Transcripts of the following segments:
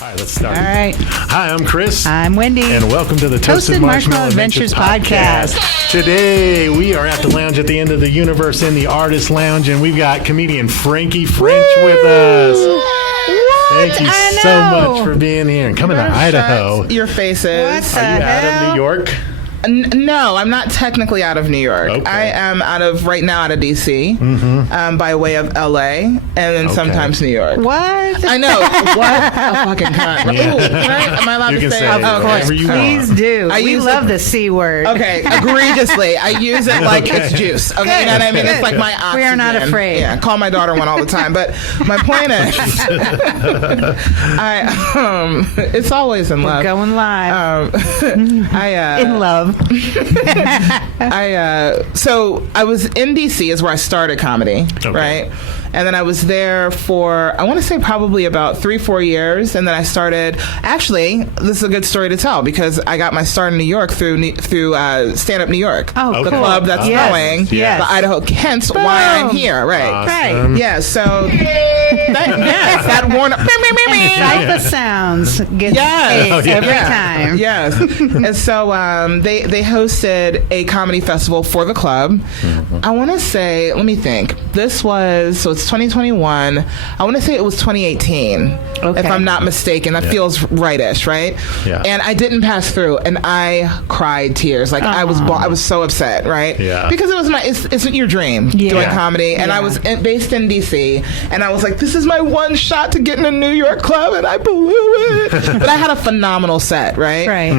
All right, let's start. All right. Hi, I'm Chris. I'm Wendy. And welcome to the Toasted Marshmallow Adventures Podcast. Today, we are at the lounge at the end of the universe in the Artist Lounge, and we've got comedian Franqi French with us. Thank you so much for being here and coming to Idaho. Your faces. What Are you out of New York? No, I'm not technically out of New York. Okay. I am out of DC, by way of LA, and then sometimes New York. What? I know. What a fucking cunt. Yeah. Ooh, right? Am I allowed You to can say? say Of course. whatever you want. Please do. I We use love it- the C word. Okay, egregiously. I use it like it's juice. Okay, you know what I mean? It's like my oxygen. We are not afraid. Yeah, call my daughter one all the time. But my point is, it's always in love. Going live. In love. So I was in DC is where I started comedy, right? And then I was there for, I want to say probably about 3-4 years. And then I started, actually, this is a good story to tell because I got my start in New York through Stand-up New York. Oh, the cool. club that's going, Yes. the Idaho, hence why I'm here, right? Awesome. Yeah, so, that warn up. Cipher sounds get Yes. every time. Yes. And so they hosted a comedy festival for the club. I want to say, let me think. This was, so it's 2021. I want to say it was 2018, if I'm not mistaken. That feels rightish, right? Yeah. And I didn't pass through, and I cried tears. Like I was so upset, right? Yeah. Because it was it's your dream doing comedy, and I was based in DC, and I was like, this is my one shot to get in a New York club, and I blew it. But I had a phenomenal set, right? Right.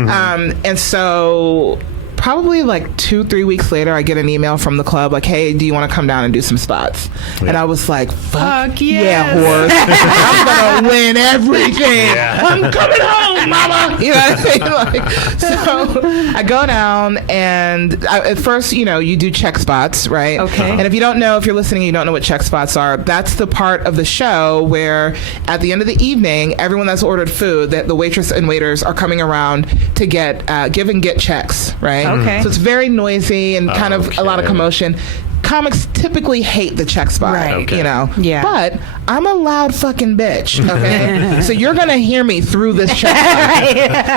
And so probably like 2-3 weeks later, I get an email from the club like, hey, do you want to come down and do some spots? And I was like, fuck yeah, horse. I'm going to win everything. Yeah. I'm coming home, mama. You know what I mean? Like, so I go down and at first, you do check spots, right? Okay. And if you don't know, if you're listening, you don't know what check spots are, that's the part of the show where at the end of the evening, everyone that's ordered food, that the waitress and waiters are coming around to get give and get checks, right? Okay. So it's very noisy and kind of a lot of commotion. Comics typically hate the check spot, Right. Yeah. But I'm a loud fucking bitch, okay? So you're going to hear me through this check spot.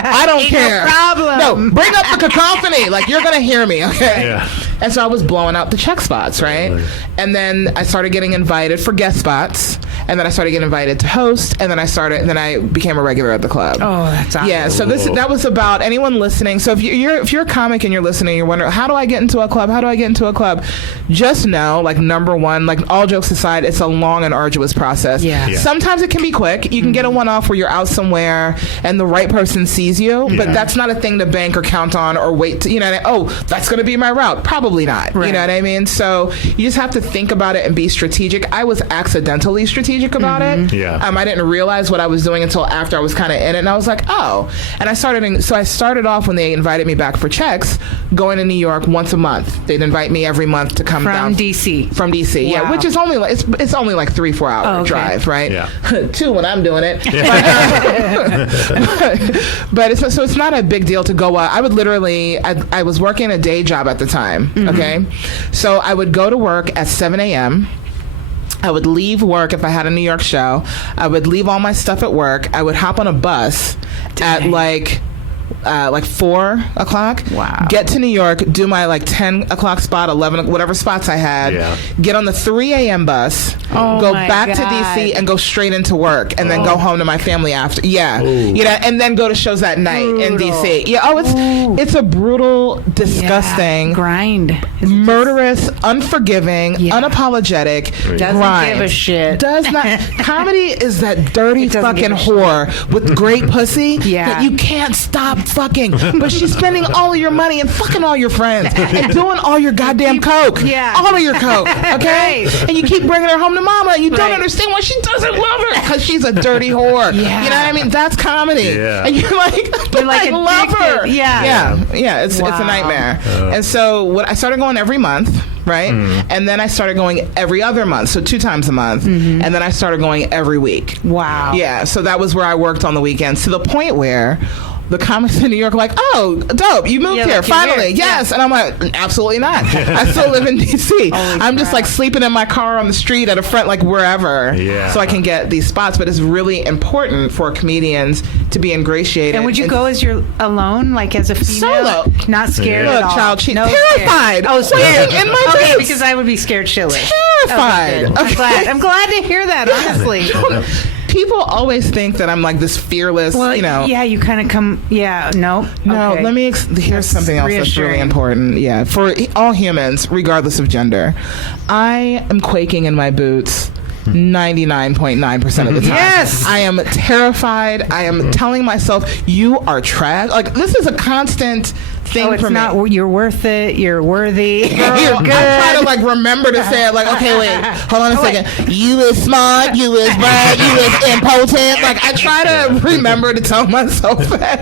I don't care. No problem. No, bring up the cacophony. Like, you're going to hear me, okay? Yeah. And so I was blowing out the check spots, right? And then I started getting invited for guest spots. And then I started getting invited to host. And then I became a regular at the club. Oh, that's awesome. Yeah, so that was about anyone listening. So if you're a comic and you're listening, you're wondering, how do I get into a club? How do I get into a club? Just know, like, number one, like, all jokes aside, it's a long and arduous process. Yeah. Sometimes it can be quick. You can get a one-off where you're out somewhere and the right person sees you, but that's not a thing to bank or count on or wait to, that's going to be my route. Probably not. Right. You know what I mean? So you just have to think about it and be strategic. I was accidentally strategic about it. Yeah. I didn't realize what I was doing until after I was kind of in it, and I was like, oh. And I started off when they invited me back for checks, going to New York once a month. They'd invite me every month to come down. From DC, yeah, Wow. which is only like it's only like 3-4 hour drive, right? Yeah. 2 when I'm doing it. But it's not a big deal to go. I would literally, I was working a day job at the time. Okay, so I would go to work at 7 a.m. I would leave work if I had a New York show. I would leave all my stuff at work. I would hop on a bus at like 4 o'clock. Wow. Get to New York, do my like 10 o'clock spot, 11, whatever spots I had. Yeah. Get on the 3 a.m. bus, Oh go my back God. to DC and go straight into work and then go home to my family after. Yeah. And then go to shows that night in DC. Yeah. Oh, it's a brutal, disgusting, grind. murderous, unforgiving, unapologetic Doesn't grind. give a shit. Does not. Comedy is that dirty doesn't fucking give a whore with great pussy Yeah. that you can't stop fucking, but she's spending all of your money and fucking all your friends and doing all your goddamn coke. Yeah. All of your coke. Okay. Right. And you keep bringing her home to mama. And you don't Right. understand why she doesn't love her because she's a dirty whore. Yeah. You know what I mean? That's comedy. Yeah. And you're like, but like I love her. addicted. Yeah. Yeah. It's a Wow. nightmare. And so I started going every month. Right? And then I started going every other month, so 2 times a month. And then I started going every week. Wow. Yeah, so that was where I worked on the weekends to the point where the comics in New York are like, oh, dope, you moved here, like you're finally, here. yes. And I'm like, absolutely not. I still live in D.C. I'm just like sleeping in my car on the street at a front, like wherever, so I can get these spots. But it's really important for comedians to be ingratiated. And would you go as you're alone, like as a female? Solo. Not scared at Look, all? child, she's No terrified. scared. Oh, scared. In my okay, boots. because I would be scared shitless. Terrified. Okay, I'm glad to hear that, honestly. People always think that I'm like this fearless, Well, you know. yeah, you kind of come. Yeah, no. No, okay. let me. Here's something else that's really reassuring. important. Yeah, for all humans, regardless of gender, I am quaking in my boots 99.9% of the time. Yes. I am terrified. I am telling myself, you are trash. Like, this is a constant thing it's for me. not. You're worth it. You're worthy. Girl, You're good. I try to like remember to say it. Like, okay, wait, hold on a second. You is smart. You is bright. You is impotent. Like, I try to remember to tell myself that,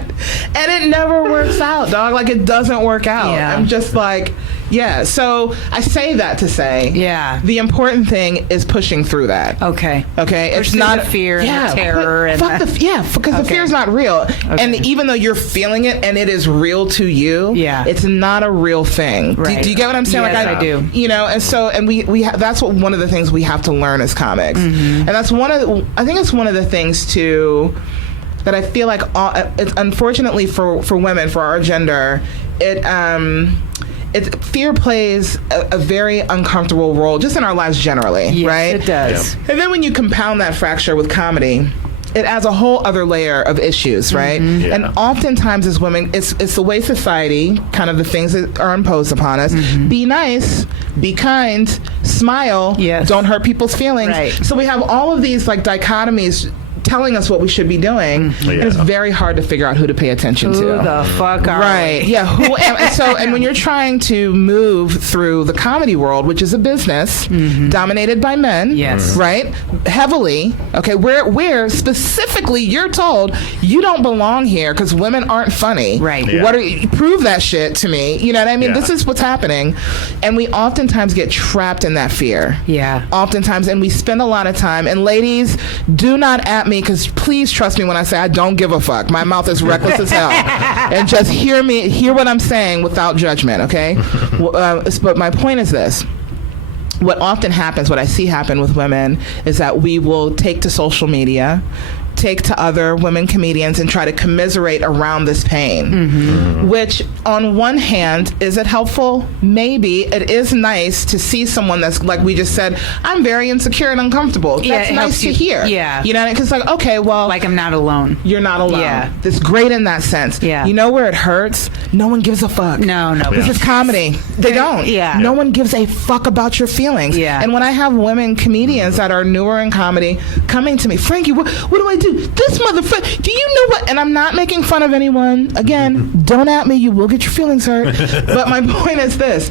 and it never works out, dog. Like, it doesn't work out. Yeah. I'm just like, yeah. So I say that to say, the important thing is pushing through that. Okay. Okay. It's Pursue not the fear and the terror and because the fear is not real. And even though you're feeling it and it is real to you, it's not a real thing. Right. Do you get what I'm saying? Yes, like I do. You know, and we that's what one of the things we have to learn as comics, and that's I think it's one of the things too that I feel like it's unfortunately for women, for our gender, fear plays a very uncomfortable role just in our lives generally, yes, right? It does. And then when you compound that fracture with comedy, it adds a whole other layer of issues, right? And oftentimes as women, it's the way society, kind of the things that are imposed upon us. Be nice, be kind, smile, don't hurt people's feelings. Right. So we have all of these like dichotomies telling us what we should be doing, and it's very hard to figure out who to pay attention to. Who the fuck are right? we? Yeah. Who am? And when you're trying to move through the comedy world, which is a business dominated by men, right? Heavily, okay. Where specifically you're told you don't belong here because women aren't funny. Right. Yeah. Prove that shit to me? You know what I mean? This is what's happening, and we oftentimes get trapped in that fear. Yeah. Oftentimes, and we spend a lot of time. And ladies, do not at me, because please trust me when I say I don't give a fuck. My mouth is reckless as hell, and just hear what I'm saying without judgment, okay? But my point is this. What often happens, what I see happen with women, is that we will take to social media, take to other women comedians and try to commiserate around this pain, which on one hand, is it helpful? Maybe. It is nice to see someone that's, like we just said, I'm very insecure and uncomfortable. That's nice to hear. Yeah. You know, because like, okay, well. Like I'm not alone. You're not alone. Yeah. That's great in that sense. Yeah. You know where it hurts? No one gives a fuck. No. This is comedy. They don't. Yeah. No one gives a fuck about your feelings. Yeah. And when I have women comedians that are newer in comedy coming to me, Franqi, what do I do? This motherfucker, do you know what? And I'm not making fun of anyone. Again, don't at me. You will get your feelings hurt. But my point is this.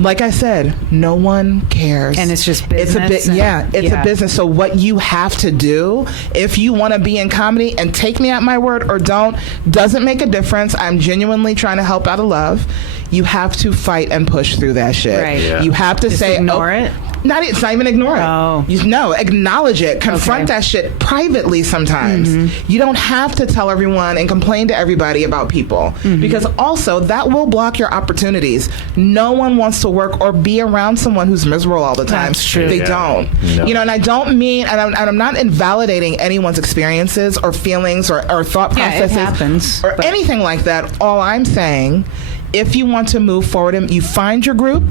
Like I said, no one cares. And it's just business. It's a business. So what you have to do, if you want to be in comedy, and take me at my word or don't, doesn't make a difference. I'm genuinely trying to help out of love. You have to fight and push through that shit. Right. Yeah. You have to Just say, ignore it. It's not even ignore it. Oh. Acknowledge it. Confront that shit privately sometimes. You don't have to tell everyone and complain to everybody about people, because also that will block your opportunities. No one wants to work or be around someone who's miserable all the time. That's true. They don't. No. You know, and I don't mean, and I'm not invalidating anyone's experiences or feelings or thought processes it happens, or anything like that. All I'm saying, if you want to move forward and you find your group,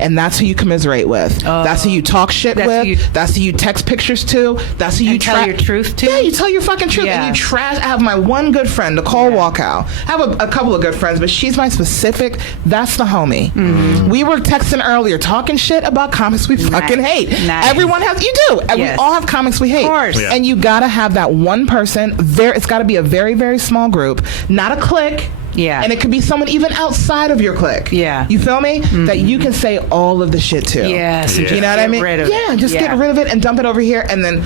and that's who you commiserate with. That's who you talk shit with. That's who you text pictures to. That's who you tell your truth to. Yeah, you tell your fucking truth. Yeah. And you trash. I have my one good friend, Nicole Walkow. I have a couple of good friends, but she's my specific. That's the homie. We were texting earlier, talking shit about comics we fucking hate. Nice. Everyone has. You do. Yes. We all have comics we hate. Of course. And you gotta have that one person. It's got to be a very, very small group, not a clique. Yeah. And it could be someone even outside of your clique. Yeah. You feel me? That you can say all of the shit to. Yes. You know what I mean? Just get rid of it and dump it over here, and then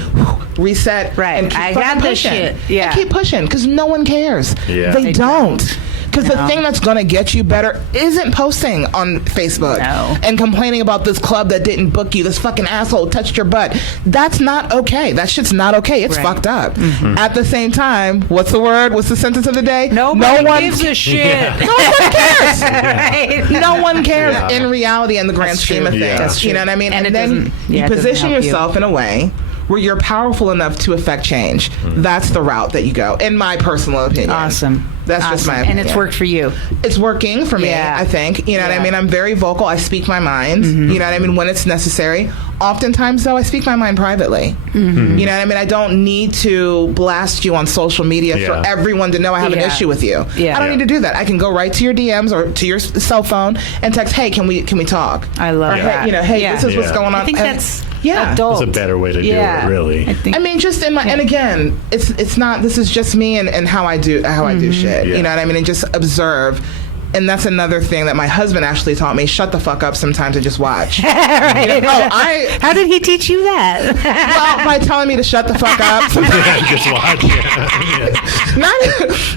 reset. Right. And keep I fucking got this pushing. shit. Yeah. And keep pushing, because no one cares. Yeah. They don't. Because the thing that's going to get you better isn't posting on Facebook and complaining about this club that didn't book you, this fucking asshole touched your butt. That's not okay. That shit's not okay. It's fucked up. At the same time, what's the word? What's the sentence of the day? No one gives a shit. Yeah. No one cares. Right? No one cares in reality in the grand scheme of things. You know what I mean? And then you position yourself in a way where you're powerful enough to affect change. That's the route that you go, in my personal opinion. Awesome. That's just my opinion. And it's worked for you. It's working for me, I think. You know what I mean? I'm very vocal. I speak my mind. You know what I mean? When it's necessary. Oftentimes, though, I speak my mind privately. You know what I mean? I don't need to blast you on social media for everyone to know I have an issue with you. I don't need to do that. I can go right to your DMs or to your cell phone and text, hey, can we talk? I love that. You know, hey, this is what's going on. I think that's adult. It's a better way to do it, really. I mean, just in my, and again, it's not, this is just me and how I do shit. You know what I mean? And just observe. And that's another thing that my husband actually taught me. Shut the fuck up sometimes and just watch. Right. You know, how did he teach you that? Well, by telling me to shut the fuck up. Just watch.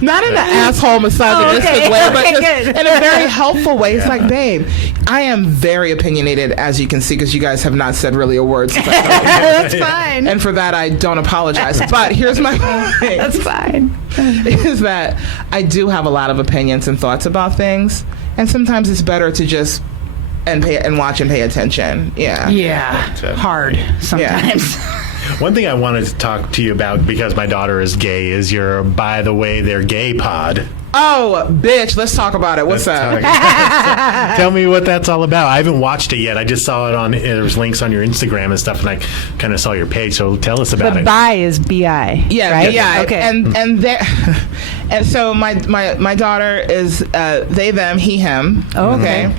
Not in an asshole misogynistic way, but just in a very helpful way. It's like, babe, I am very opinionated, as you can see, because you guys have not said really a word. That's fine. And for that, I don't apologize. But here's my point. That's fine. Is that I do have a lot of opinions and thoughts about things, and sometimes it's better to just watch and pay attention. Hard sometimes. One thing I wanted to talk to you about, because my daughter is gay, is your By the Way They're Gay pod. Oh, bitch, let's talk about it. What's up? Tell me what that's all about. I haven't watched it yet. I just saw it there's links on your Instagram and stuff, and I kind of saw your page, so tell us about it. But bi is B-I, right? Yeah. Okay. And so my daughter is they, them, he, him. Oh, okay.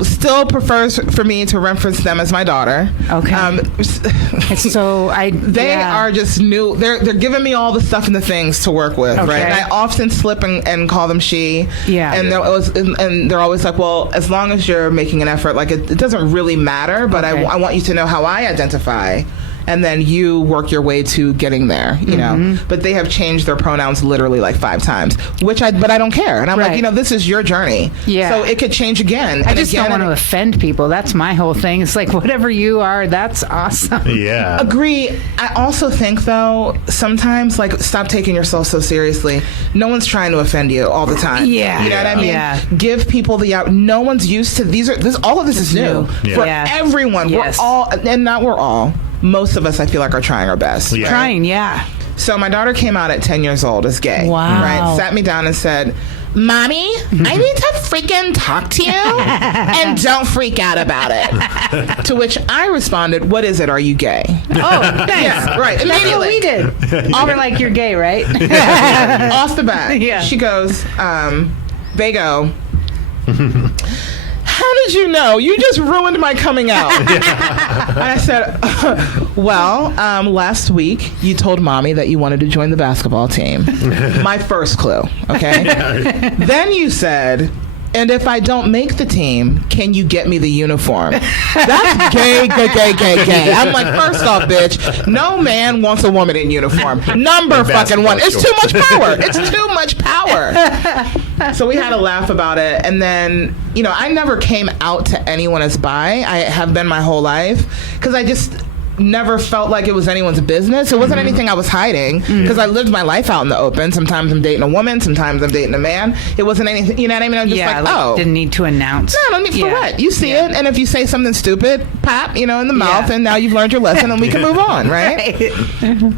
Still prefers for me to reference them as my daughter. Okay. They are just new. They're giving me all the stuff and the things to work with, right? And I often slip and call them she. Yeah. And they're always like, well, as long as you're making an effort, like it doesn't really matter, but I want you to know how I identify. And then you work your way to getting there, you know. But they have changed their pronouns literally like 5 times, but I don't care. And I'm like, this is your journey. Yeah. So it could change again. I just don't want to offend people. That's my whole thing. It's like, whatever you are, that's awesome. Yeah. Agree. I also think, though, sometimes, like, stop taking yourself so seriously. No one's trying to offend you all the time. Yeah. You know what I mean? Yeah. Give people no one's used to all of this is new. For everyone. Yes. We're all. Most of us, I feel like, are trying our best. Yeah. Trying, yeah. So my daughter came out at 10 years old as gay. Wow. Right? Sat me down and said, Mommy, I need to freaking talk to you and don't freak out about it. To which I responded, what is it? Are you gay? Oh, thanks. Yeah, right. That's what we did. We're like, you're gay, right? Off the bat. Yeah. She goes, they go, how did you know? You just ruined my coming out. And I said, well, last week you told Mommy that you wanted to join the basketball team. My first clue, okay? Then you said, and if I don't make the team, can you get me the uniform? That's gay. I'm like, first off, bitch, no man wants a woman in uniform. Number fucking one. It's too much power. It's too much power. So we had a laugh about it. And then, I never came out to anyone as bi. I have been my whole life because I just never felt like it was anyone's business. It wasn't anything I was hiding because I lived my life out in the open. Sometimes I'm dating a woman, sometimes I'm dating a man. It wasn't anything, you know what I mean? I'm just didn't need to announce. No, I don't need for what? You see it, and if you say something stupid, pop, in the mouth, and now you've learned your lesson and we can move on, right?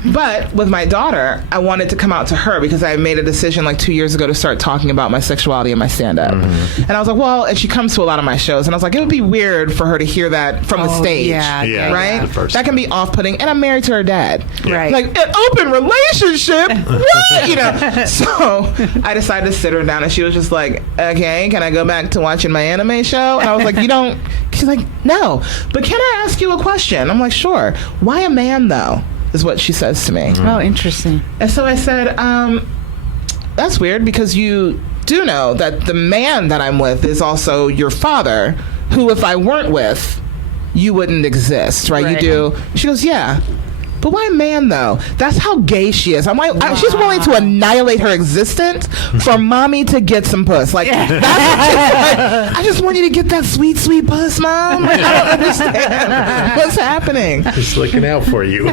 But with my daughter, I wanted to come out to her because I made a decision like 2 years ago to start talking about my sexuality in my stand-up. And I was like, well, and she comes to a lot of my shows, and I was like, it would be weird for her to hear that from the stage, right? That can be off-putting, and I'm married to her dad. Right. Like, an open relationship? What? So I decided to sit her down, and she was just like, okay, can I go back to watching my anime show? And I was like, she's like, no. But can I ask you a question? I'm like, sure. Why a man, though? Is what she says to me. Oh, interesting. And so I said, that's weird because you do know that the man that I'm with is also your father, who if I weren't with, you wouldn't exist, right? You do. She goes, yeah. but why man though? That's how gay she is. I'm like, she's willing to annihilate her existence for mommy to get some puss. Like, that's like, I just want you to get that sweet, sweet puss, mom. Like, I don't understand what's happening. Just looking out for you.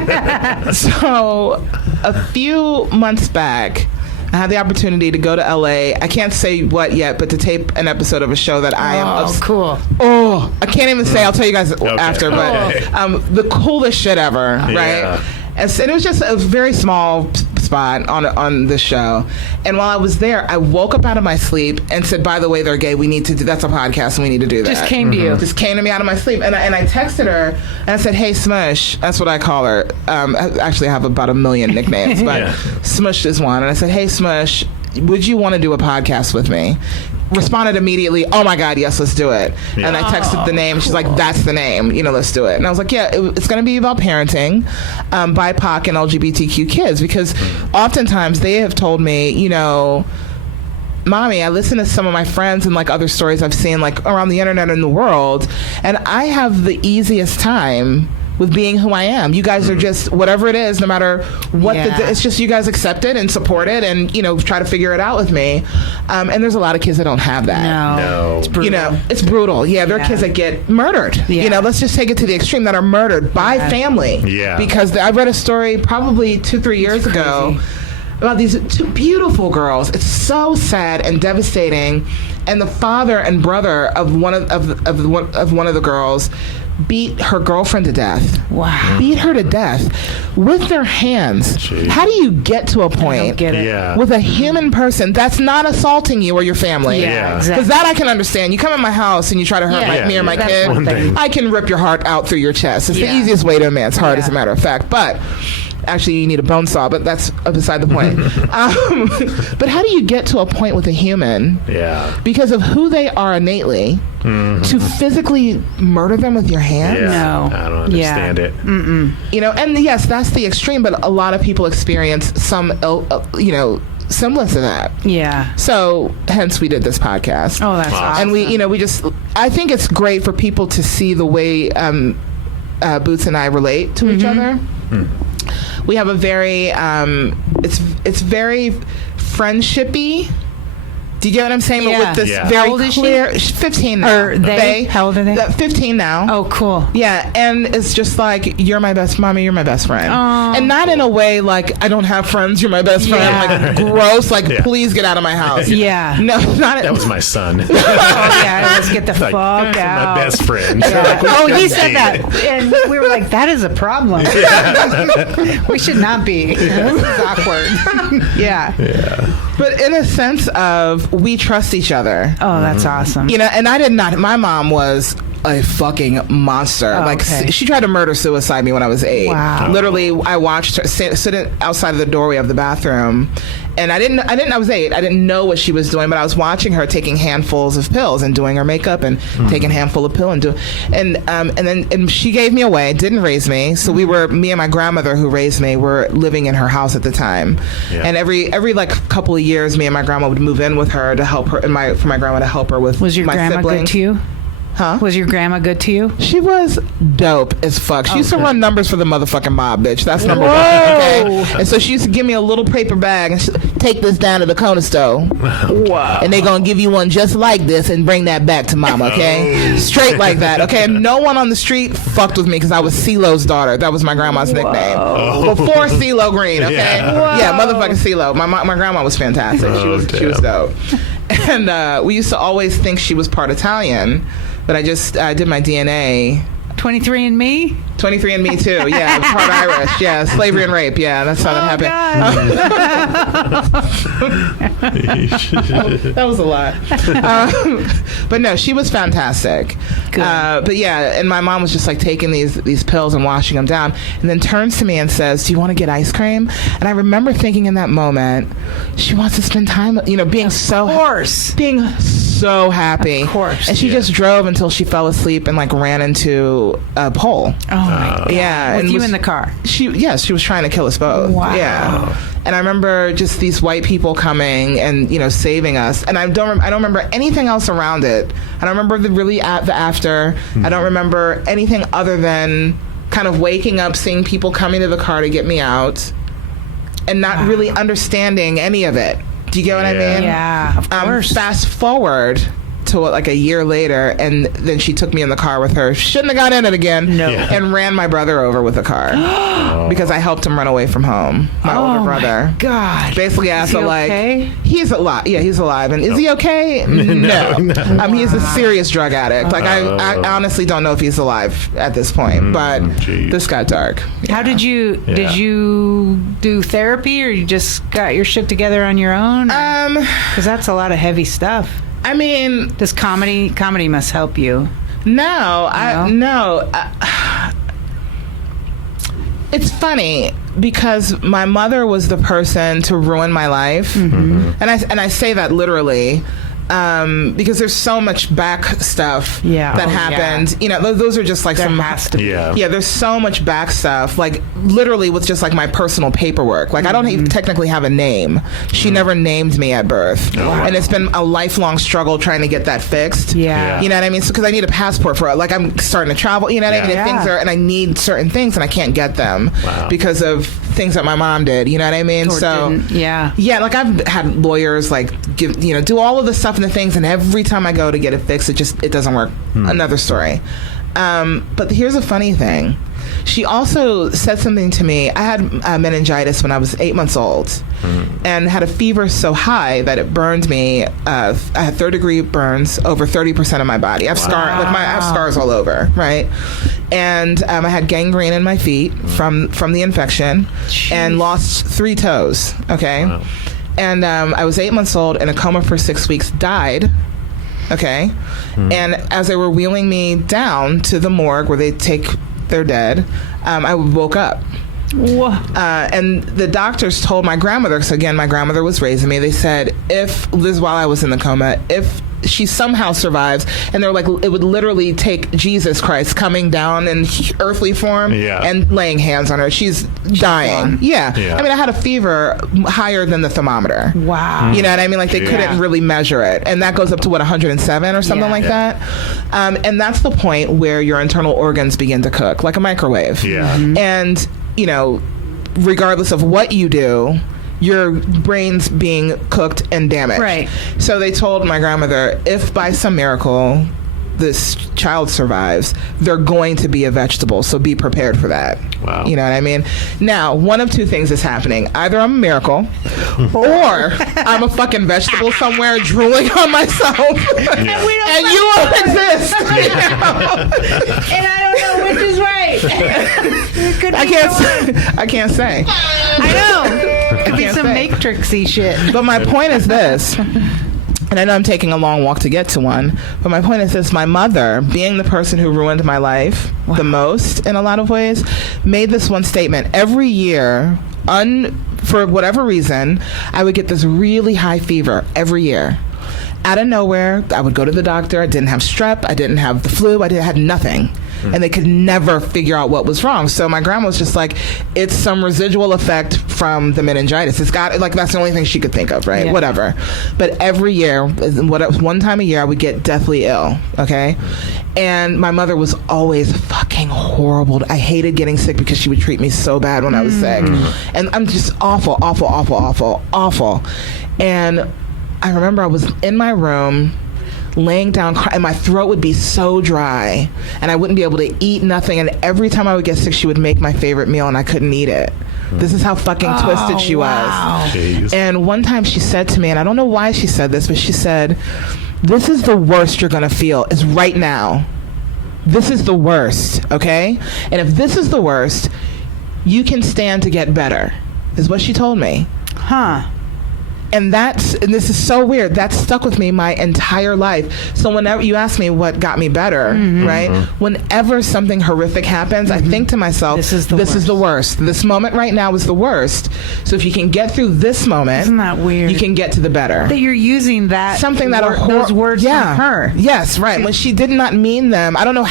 So, a few months back, I had the opportunity to go to LA. I can't say what yet, but to tape an episode of a show that I am. Cool. Oh, I can't even say. I'll tell you guys after. But the coolest shit ever, right? Yeah. And it was just a very small spot on the show. And while I was there, I woke up out of my sleep and said, "By the way, they're gay. We need to do that's a podcast, and we need to do that." Just came to you. Just came to me out of my sleep, and I texted her and I said, "Hey, Smush," that's what I call her. Actually, I have about 1 million nicknames, but Smush is one. And I said, "Hey, Smush, would you want to do a podcast with me?" Responded immediately, "Oh my God, yes, let's do it." And I texted the name. She's like, "That's the name, let's do it." And I was like, "Yeah, it's going to be about parenting BIPOC and LGBTQ kids," because oftentimes they have told me, "Mommy, I listen to some of my friends and like other stories I've seen like around the internet and the world, and I have the easiest time with being who I am. You guys are just whatever it is, no matter what it's just you guys accept it and support it and try to figure it out with me." And there's a lot of kids that don't have that. No. It's brutal. It's brutal. Yeah, there are kids that get murdered. Yeah. Let's just take it to the extreme, that are murdered by family. Yeah. Because I read a story probably 2-3 years ago about these two beautiful girls. It's so sad and devastating. And the father and brother of one of the girls beat her girlfriend to death. Wow. Beat her to death with their hands. Jeez. How do you get to a point I don't get it. Yeah. with a human person that's not assaulting you or your family? Yeah, Because exactly. that I can understand. You come in my house and you try to hurt me or my That's kid, one thing. I can rip your heart out through your chest. It's the easiest way to a man's heart, as a matter of fact. But actually, you need a bone saw, but that's beside the point. But how do you get to a point with a human because of who they are innately to physically murder them with your hands? Yeah. No. I don't understand it. Mm-mm. And yes, that's the extreme, but a lot of people experience some, semblance of that. Yeah. So hence we did this podcast. Oh, that's awesome. And I think it's great for people to see the way Boots and I relate to each other. We have a very it's very friendshipy. Do you get what I'm saying? Yeah. But with this How very old is she? clear, she's 15 now. Or they? How old are they? 15 now. Oh, cool. Yeah, and it's just like, you're my best mommy, you're my best friend. Oh. And not in a way like, I don't have friends, you're my best friend. Yeah. Like, gross, like, please get out of my house. Yeah. No, not That was my son. Oh, yeah, let's get the fuck out. My best friend. Yeah. Like, Oh, we he couldn't said date that. it. And we were like, that is a problem. We should not be. This is awkward. Yeah. But in a sense of, we trust each other. Oh, that's awesome. And I did not, my mom was a fucking monster. Oh, like, okay. she tried to murder suicide me when I was 8. Wow. Literally, I watched her sitting outside of the doorway of the bathroom, and I was 8. I didn't know what she was doing, but I was watching her taking handfuls of pills and doing her makeup and taking a handful of pill and then she gave me away, didn't raise me. So me and my grandmother who raised me were living in her house at the time. Yeah. And every like couple of years, me and my grandma would move in with her to help her, for my grandma to help her with Was your my grandma siblings. good to you? Huh? Was your grandma good to you? She was dope as fuck. She used to run numbers for the motherfucking mob, bitch. That's number Whoa. one. Okay? And so she used to give me a little paper bag and take this down to the corner store. Wow. And they gonna give you one just like this and bring that back to mama, okay? Straight like that, okay? And no one on the street fucked with me because I was CeeLo's daughter. That was my grandma's nickname. Before CeeLo Green, okay? Yeah, motherfucking CeeLo. My grandma was fantastic. She was dope. And we used to always think she was part Italian, but I just did my DNA. 23andMe? 23andMe too, yeah, part Irish, yeah, slavery and rape, yeah, that's how that happened. That was a lot. But no, she was fantastic. But yeah, and my mom was just like taking these pills and washing them down, and then turns to me and says, "Do you want to get ice cream?" And I remember thinking in that moment, she wants to spend time, being so happy. Of course. And she just drove until she fell asleep and like ran into a pole. Oh my God. Yeah. With and you in the car? She was trying to kill us both. Wow. Yeah. And I remember just these white people coming and saving us. And I don't remember anything else around it. I don't remember the after. I don't remember anything other than kind of waking up, seeing people coming to the car to get me out, and not really understanding any of it. Do you get what I mean? Yeah, of course. Fast forward to like a year later, and then she took me in the car with her. Shouldn't have got in it again. No. Yeah. And ran my brother over with a car because I helped him run away from home. My older brother. My God. Basically asked her, like, okay? he's alive. Yeah, he's alive. And is he okay? No. He's a serious drug addict. Like, I honestly don't know if he's alive at this point, but this got dark. Yeah. How did you do therapy, or you just got your shit together on your own? Because that's a lot of heavy stuff. I mean, Does comedy must help you? no. It's funny because my mother was the person to ruin my life, and I say that literally. Because there's so much back stuff that happened. You know, those are just like There some. has to be. Yeah, there's so much back stuff. Like literally, with just like my personal paperwork. Like I don't even technically have a name. She never named me at birth, and it's been a lifelong struggle trying to get that fixed. Yeah. You know what I mean? So because I need a passport for it. Like I'm starting to travel. You know what I mean? Yeah. And things are, and I need certain things, and I can't get them because of things that my mom did. You know what I mean? Or So didn't. Yeah. yeah, like I've had lawyers like do all of the stuff and the things, and every time I go to get it fixed, it doesn't work. Another story. But here's a funny thing. She also said something to me. I had meningitis when I was 8 months old, and had a fever so high that it burned me. I had 3rd-degree burns over 30% of my body. I have I have scars all over, right? And I had gangrene in my feet from the infection, and lost 3 toes. Okay. Wow. And I was 8 months old, in a coma for 6 weeks, died. Okay. And as they were wheeling me down to the morgue where they take their dead, I woke up. And the doctors told my grandmother, because again, my grandmother was raising me, they said, this is while I was in the coma, if she somehow survives, and they're like, it would literally take Jesus Christ coming down in earthly form and laying hands on her. She's dying. Yeah. I mean, I had a fever higher than the thermometer. Wow. You know what I mean? Like they couldn't really measure it. And that goes up to 107 or something like that. And that's the point where your internal organs begin to cook, like a microwave. Yeah. And, you know, regardless of what you do, your brain's being cooked and damaged. Right. So they told my grandmother, if by some miracle this child survives, they're going to be a vegetable. So be prepared for that. Wow. You know what I mean? Now, one of two things is happening. Either I'm a miracle or I'm a fucking vegetable somewhere drooling on myself. And you won't exist. You know? And I don't know which is right. It could be I can't say. I know. Could be some Matrixy shit. But my point is this, and I know I'm taking a long walk to get to one, but my point is this: my mother, being the person who ruined my life the most in a lot of ways, made this one statement. Every year, for whatever reason, I would get this really high fever every year. Out of nowhere, I would go to the doctor. I didn't have strep. I didn't have the flu. I had nothing. And they could never figure out what was wrong. So my grandma was just like, it's some residual effect from the meningitis. It's got, like, that's the only thing she could think of, right? Yeah. Whatever. But every year, one time a year, I would get deathly ill, okay? And my mother was always fucking horrible. I hated getting sick because she would treat me so bad when I was sick. And I'm just awful. And I remember I was in my room, laying down, and my throat would be so dry, and I wouldn't be able to eat nothing. And every time I would get sick, she would make my favorite meal, and I couldn't eat it. This is how fucking twisted she was. Jeez. And one time she said to me, and I don't know why she said this, but she said, "This is the worst you're gonna feel, is right now. This is the worst, okay? And if this is the worst, you can stand to get better," is what she told me. Huh. And this is so weird. That stuck with me my entire life. So whenever you ask me what got me better, right? Whenever something horrific happens, I think to myself, this is the worst. This moment right now is the worst. So if you can get through this moment, isn't that weird? You can get to the better. That you're using those words from her. Yes, right. When she did not mean them. I don't know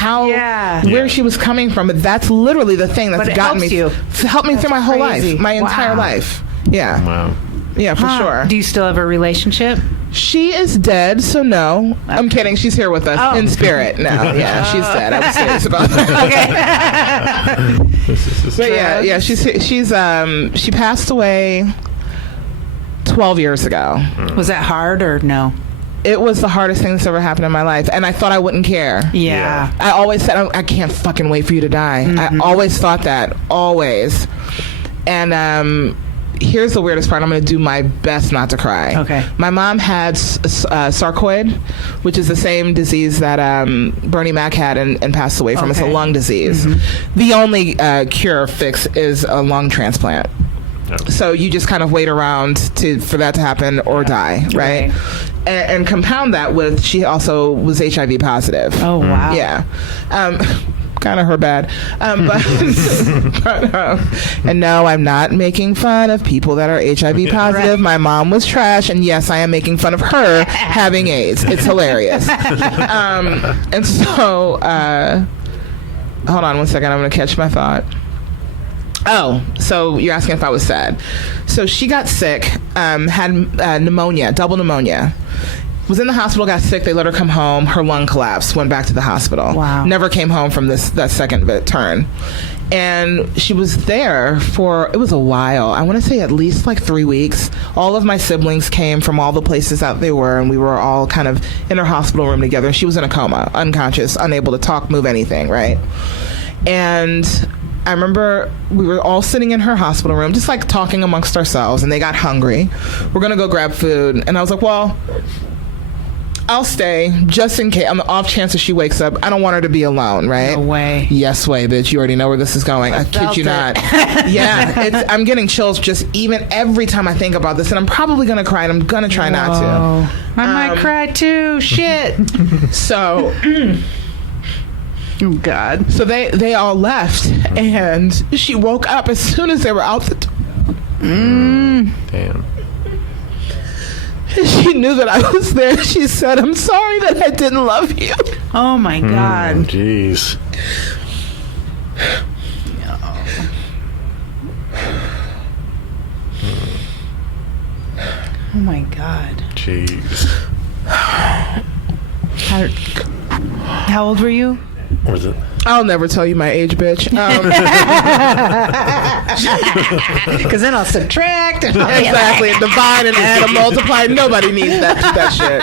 where she was coming from, but that's literally the thing that's gotten me. Helped me through my whole life, my entire life. Yeah. Wow. Yeah, for sure. Do you still have a relationship? She is dead, so no. Okay. I'm kidding. She's here with us in spirit now. Yeah, she's dead. I was serious about that. Okay. But yeah. She passed away 12 years ago. Was that hard or no? It was the hardest thing that's ever happened in my life, and I thought I wouldn't care. Yeah. I always said, I can't fucking wait for you to die. I always thought that. Always. And here's the weirdest part. I'm going to do my best not to cry. Okay. My mom had sarcoid, which is the same disease that Bernie Mac had and passed away from. It's a lung disease. The only cure fix is a lung transplant. So you just kind of wait around for that to happen or die, right? And compound that with, she also was HIV positive. Oh, wow. Yeah. Kind of her bad. And no, I'm not making fun of people that are HIV positive. Right. My mom was trash, and yes, I am making fun of her having AIDS. It's hilarious. And so, hold on one second. I'm going to catch my thought. Oh, so you're asking if I was sad. So she got sick, had pneumonia, double pneumonia. Was in the hospital, got sick. They let her come home. Her lung collapsed. Went back to the hospital. Wow. Never came home from that second turn. And she was there for, it was a while. I want to say at least like 3 weeks. All of my siblings came from all the places that they were, and we were all kind of in her hospital room together. She was in a coma, unconscious, unable to talk, move, anything, right? And I remember we were all sitting in her hospital room, just like talking amongst ourselves, and they got hungry. We're going to go grab food. And I was like, well, I'll stay just in case, on the off chance that she wakes up. I don't want her to be alone, right? No way. Yes way, bitch. You already know where this is going. I kid you not. Yeah, I'm getting chills just even every time I think about this, and I'm probably going to cry, and I'm going to try not to. I might cry too. Shit. So... Oh, God. So they all left, and she woke up as soon as they were out the door. Damn. She knew that I was there. She said, I'm sorry that I didn't love you. Oh, my God. Jeez. Oh, my God. Jeez. How old were you? Or is it? I'll never tell you my age, bitch. Because then I'll subtract. Exactly. Divide and add and multiply. Nobody needs that shit.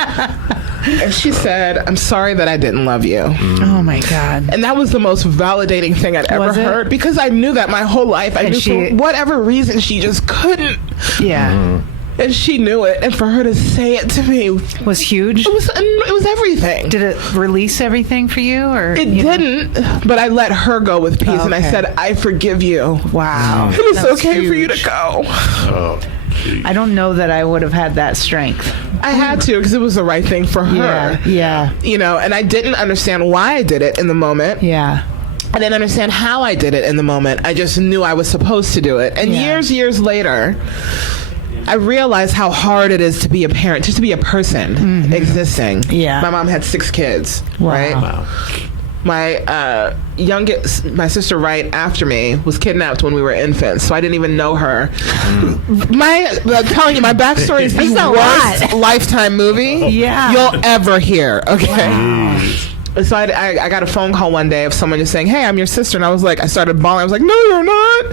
And she said, I'm sorry that I didn't love you. Oh, my God. And that was the most validating thing I'd ever heard, because I knew that my whole life. I knew for whatever reason she just couldn't. Yeah. And she knew it, and for her to say it to me was huge. It was everything. Did it release everything for you, or it didn't? But I let her go with peace, and I said, "I forgive you." Wow, and it's okay for you to go. Oh, geez. I don't know that I would have had that strength. I had to, because it was the right thing for her. Yeah. You know, and I didn't understand why I did it in the moment. Yeah. I didn't understand how I did it in the moment. I just knew I was supposed to do it. And years later, I realized how hard it is to be a parent, just to be a person existing. Yeah. My mom had 6 kids, right? Wow. My my sister right after me was kidnapped when we were infants, so I didn't even know her. I'm telling you, my backstory is the worst Lifetime movie you'll ever hear, okay? Wow. So I got a phone call one day of someone just saying, "Hey, I'm your sister," and I started bawling. I was like, "No, you're not.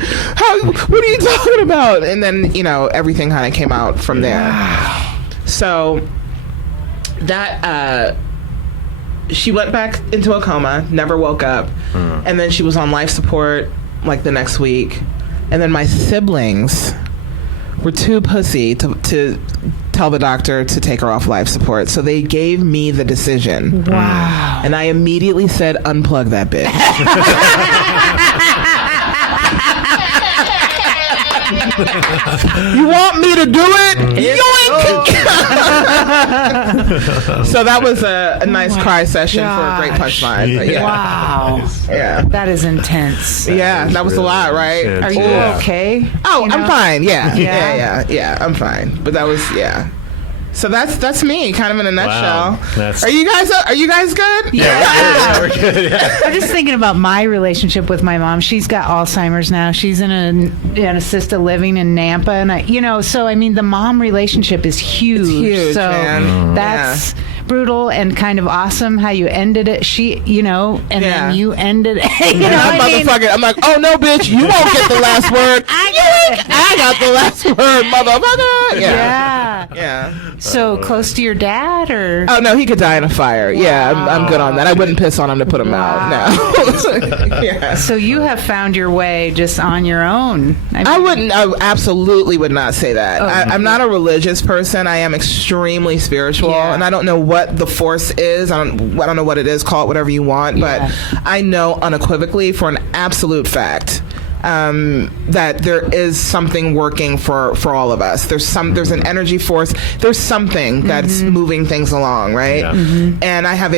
What are you talking about?" And then, everything kind of came out from there. Wow. So that she went back into a coma, never woke up, and then she was on life support like the next week. And then my siblings were too pussy to tell the doctor to take her off life support, so they gave me the decision. Wow. And I immediately said, unplug that bitch. You want me to do it? Yoink! So that was a nice cry session for a great punchline. But yeah. Wow. Yeah. That is intense. That was a lot, right? Are you okay? Oh, I'm fine. Yeah. I'm fine. But that was, So that's me, kind of in a nutshell. Wow. Are you guys good? Yeah, we're good. Yeah. I'm just thinking about my relationship with my mom. She's got Alzheimer's now. She's in an assisted living in Nampa, and so I mean, the mom relationship is huge. It's huge, so man. that's brutal and kind of awesome how you ended it. Then you ended it. I'm like, oh no, bitch, you won't get the last word. I got the last word, motherfucker. Yeah. So close to your dad, or? Oh no, he could die in a fire. Wow. Yeah, I'm good on that. I wouldn't piss on him to put him out. No. Yeah. So you have found your way just on your own. I absolutely would not say that. I'm not a religious person. I am extremely spiritual, and I don't know what the force is. I don't know what it is. Call it whatever you want, but I know unequivocally for an absolute fact that there is something working for all of us. There's an energy force. There's something that's moving things along, right? Yeah. And I have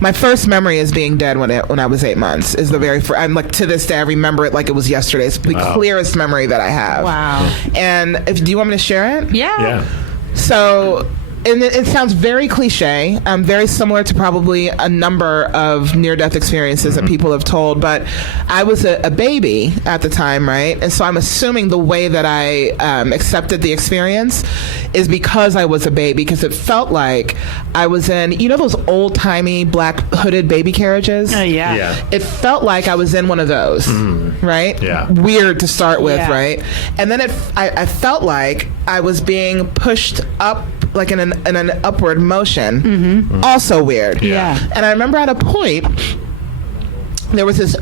my first memory is being dead when I was 8 months. Is the very first. I'm like, to this day I remember it like it was yesterday. It's the clearest memory that I have. Wow. And do you want me to share it? Yeah. So. And it sounds very cliche, very similar to probably a number of near-death experiences that people have told, but I was a baby at the time, right? And so I'm assuming the way that I accepted the experience is because I was a baby, because it felt like I was in, those old-timey black hooded baby carriages? Yeah. It felt like I was in one of those, right? Yeah. Weird to start with, right? And then I felt like I was being pushed up, like in an upward motion. Also weird. Yeah. And I remember at a point there was this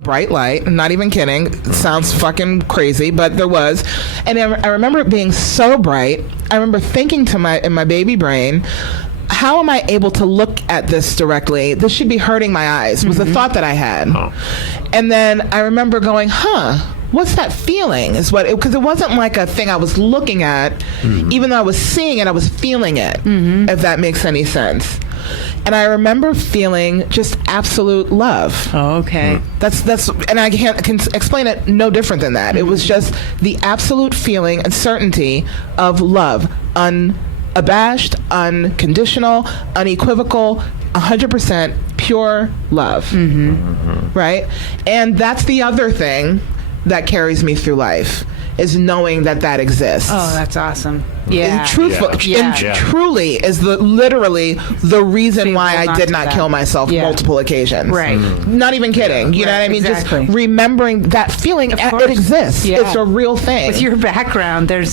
bright light. I'm not even kidding. It sounds fucking crazy, but there was. And I remember it being so bright. I remember thinking in my baby brain, how am I able to look at this directly? This should be hurting my eyes, was the thought that I had. And then I remember going, what's that feeling? Because it wasn't like a thing I was looking at, even though I was seeing it, I was feeling it, if that makes any sense. And I remember feeling just absolute love. Oh, okay. That's and I can explain it no different than that. It was just the absolute feeling and certainty of love, unabashed, unconditional, unequivocal, 100% pure love, right? And that's the other thing that carries me through life, is knowing that exists. Oh, that's awesome. Yeah. And truly is literally the reason why I did not kill myself multiple occasions. Right. Not even kidding. You know what I mean? Exactly. Just remembering that feeling, it exists. Yeah. It's a real thing. With your background, a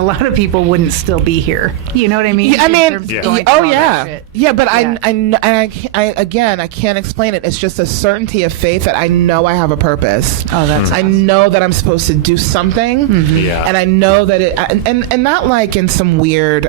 lot of people wouldn't still be here. You know what I mean? Yeah, but I can't explain it. It's just a certainty of faith that I know I have a purpose. Oh, that's I know that I'm supposed to do something. And I know that and not like in some weird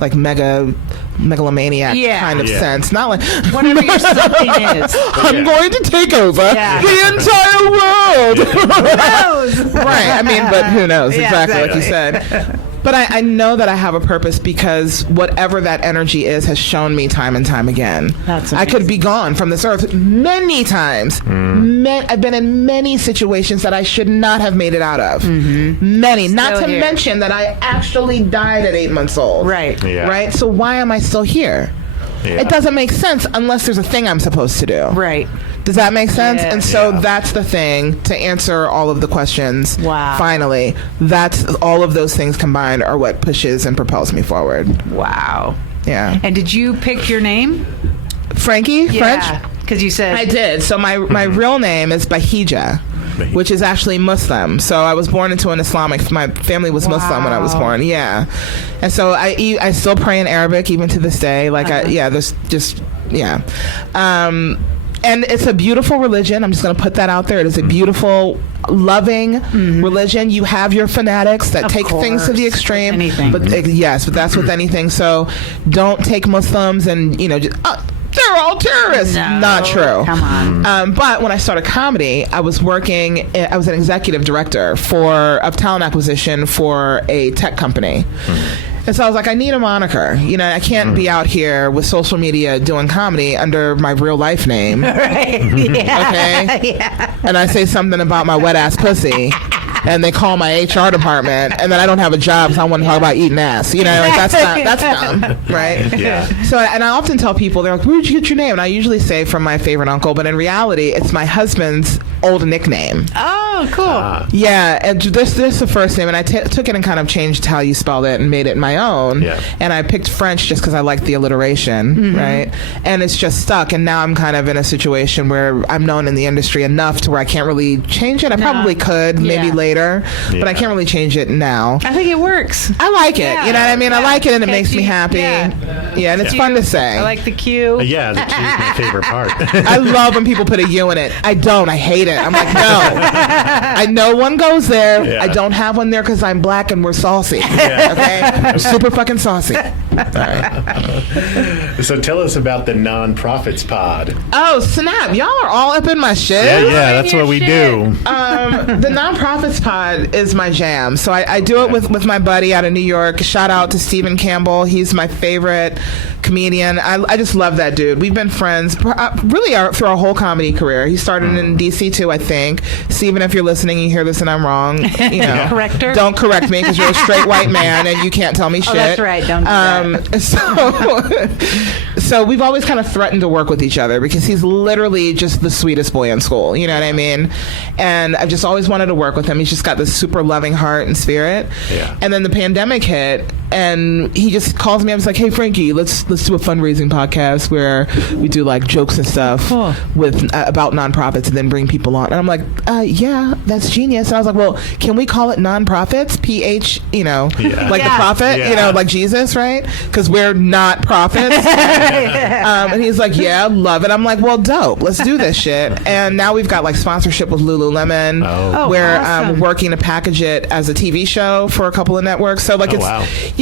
like megalomaniac kind of sense. Not like whatever your something is. I'm going to take over the entire world. Who knows? Right. But who knows? Exactly like you said. But I know that I have a purpose because whatever that energy is has shown me time and time again. That's amazing. I could be gone from this earth many times. I've been in many situations that I should not have made it out of. Many. Still not to mention that I actually died at 8 months old. Right. Yeah. Right? So why am I still here? Yeah. It doesn't make sense unless there's a thing I'm supposed to do. Right. Does that make sense? Yeah. And so that's the thing, to answer all of the questions. Wow. Finally, that's all of those things combined are what pushes and propels me forward. Wow. Yeah. And did you pick your name? Franqi French? Because you said... I did. So my real name is Bahija, which is actually Muslim. So I was born into an Islamic... My family was Muslim when I was born. Yeah. And so I still pray in Arabic even to this day. Like, there's just... Yeah. And it's a beautiful religion. I'm just going to put that out there. It is a beautiful, loving religion. You have your fanatics that take things to the extreme. Anything. But yes, but that's with anything. So don't take Muslims and, just, they're all terrorists. No, not true. Come on. But when I started comedy, I was an executive director of talent acquisition for a tech company. And so I was like, I need a moniker. I can't be out here with social media doing comedy under my real life name. Right. Yeah. Okay? Yeah. And I say something about my wet ass pussy. and they call my HR department, and then I don't have a job, so I want to talk about eating ass. You know, like that's dumb, right? Yeah. So, and I often tell people, they're like, "Where did you get your name?" And I usually say from my favorite uncle, but in reality, it's my husband's old nickname. Oh, cool. Yeah, and this is the first name, and I took it and kind of changed how you spelled it and made it my own. Yeah. And I picked French just because I liked the alliteration, right? And it's just stuck. And now I'm kind of in a situation where I'm known in the industry enough to where I can't really change it. I probably could maybe later, but I can't really change it now. I think it works. I like it. You know what I mean? I like it, and it makes me happy. Yeah, and it's fun to say. I like the Q. Yeah, the Q is my favorite part. I love when people put a U in it. I don't. I hate it. I'm like, no. I know one goes there. Yeah. I don't have one there because I'm black and we're saucy. Okay? I'm super fucking saucy. All right. So tell us about the Nonprofits Pod. Oh, snap. Y'all are all up in my shit. Yeah, that's what we do. The Nonprofits Pod is my jam. So I do it with my buddy out of New York. Shout out to Stephen Campbell. He's my favorite comedian. I just love that dude. We've been friends really through our whole comedy career. He started in DC too, I think. Stephen, if you're listening, you hear this and I'm wrong, you know, Corrector. don't correct me because you're a straight white man and you can't tell me shit. Oh, that's right. Don't do that. So we've always kind of threatened to work with each other because he's literally just the sweetest boy in school. You know what I mean? And I've just always wanted to work with him. He's just got this super loving heart and spirit. Yeah. And then the pandemic hit, and he just calls me up. He's like, "Hey, Franqi, let's do a fundraising podcast where we do like jokes and stuff with about nonprofits, and then bring people on." And I'm like, "Yeah, that's genius." And I was like, "Well, can we call it nonprofits? PH, you know, like the prophet, you know, like Jesus, right? Because we're not prophets." And he's like, "Yeah, love it." I'm like, "Well, dope. Let's do this shit." And now we've got like sponsorship with Lululemon. We're awesome. working to package it as a TV show for a couple of networks. So like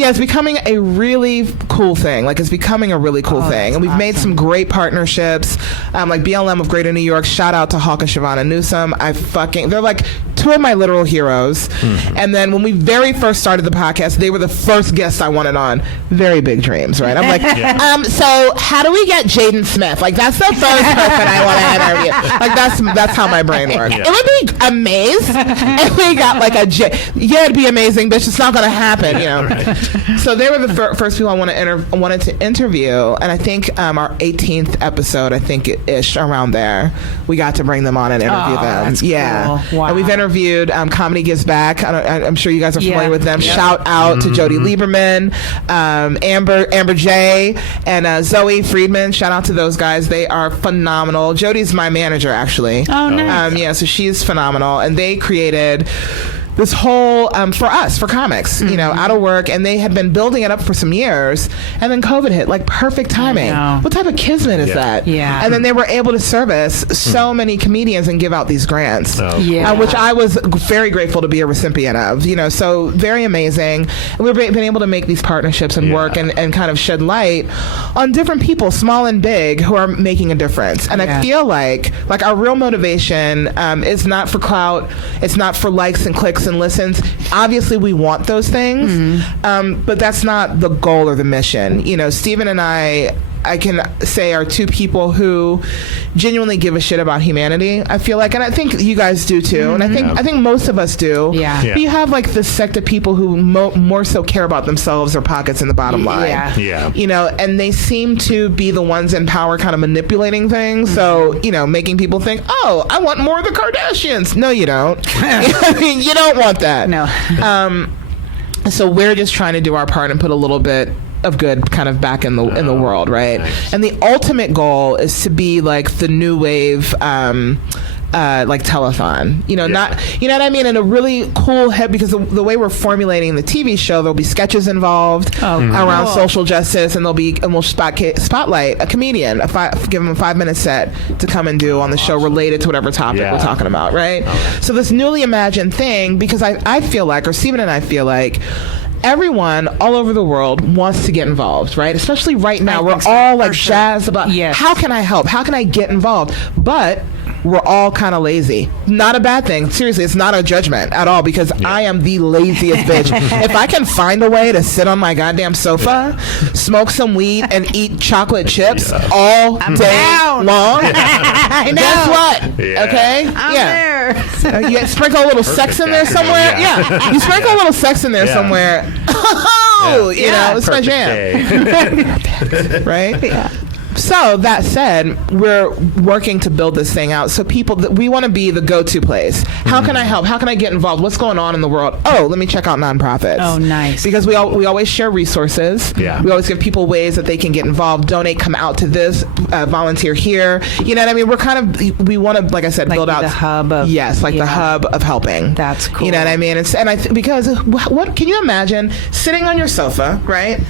it's becoming a really cool thing. Like it's becoming a really cool thing. And we've made some great partnerships. Like BLM of Greater New York. Shout out to Hawk and Shavana Newsom. They're like two of my literal heroes. And then when we very first started the podcast, they were the first guests I wanted on. Very big dreams, right? I'm like, so how do we get Jaden Smith? Like that's the first person I want to interview. Like that's how my brain works. It would be amazing if we got like it'd be amazing, bitch. It's not gonna happen, you know. So they were the first people I wanted to interview, and I think our 18th episode, I think ish around there, we got to bring them on and interview them. That's cool. Wow. And we've interviewed Comedy Gives Back. I'm sure you guys are familiar with them. Shout out to Jody Lieberman, Amber J, and Zoe Friedman. Shout out to those guys. They are phenomenal. Jody's my manager, actually. Oh, nice. So she's phenomenal, and they created this whole for comics, you know, out of work, and they had been building it up for some years, and then COVID hit, like perfect timing. What type of kismet is that? Yeah. And then they were able to service so many comedians and give out these grants, which I was very grateful to be a recipient of. You know, so very amazing. And we've been able to make these partnerships and work and kind of shed light on different people, small and big, who are making a difference. And I feel like our real motivation is not for clout, it's not for likes and clicks and listens. Obviously we want those things, but that's not the goal or the mission. You know, Stephen and I can say are two people who genuinely give a shit about humanity. I feel like, and I think you guys do too, and I think most of us do. But you have like this sect of people who more so care about themselves or pockets in the bottom line. You know, and they seem to be the ones in power, kind of manipulating things. So you know, making people think, oh, I want more of the Kardashians. No, you don't. I mean, you don't want that. No. So we're just trying to do our part and put a little bit of good kind of back in the world, right? Nice. And the ultimate goal is to be like the new wave like telethon, you know, not, you know what I mean, in a really cool head, because the way we're formulating the TV show, there'll be sketches involved around social justice, and we'll spotlight a comedian, give them a 5-minute set to come and do on the show related to whatever topic we're talking about, right? So this newly imagined thing, because I feel like, or Stephen and I feel like, everyone all over the world wants to get involved, right? Especially right now, we're all like jazzed about how can I help? How can I get involved? But we're all kind of lazy. Not a bad thing. Seriously, it's not a judgment at all, because I am the laziest bitch. If I can find a way to sit on my goddamn sofa, smoke some weed, and eat chocolate chips all day long, I know. guess what? Okay? I'm there. Sure. You sprinkle a little sex in there somewhere. Yeah. You sprinkle a little sex in there somewhere. Oh, you know, it's my jam. Right? Yeah. So that said, we're working to build this thing out. So we want to be the go-to place. How can I help? How can I get involved? What's going on in the world? Oh, let me check out nonprofits. Oh, nice. Because we always share resources. Yeah. We always give people ways that they can get involved, donate, come out to this, volunteer here. You know what I mean? We want to, like I said, build out the hub of the hub of helping. That's cool. You know what I mean? Because what can you imagine sitting on your sofa, right?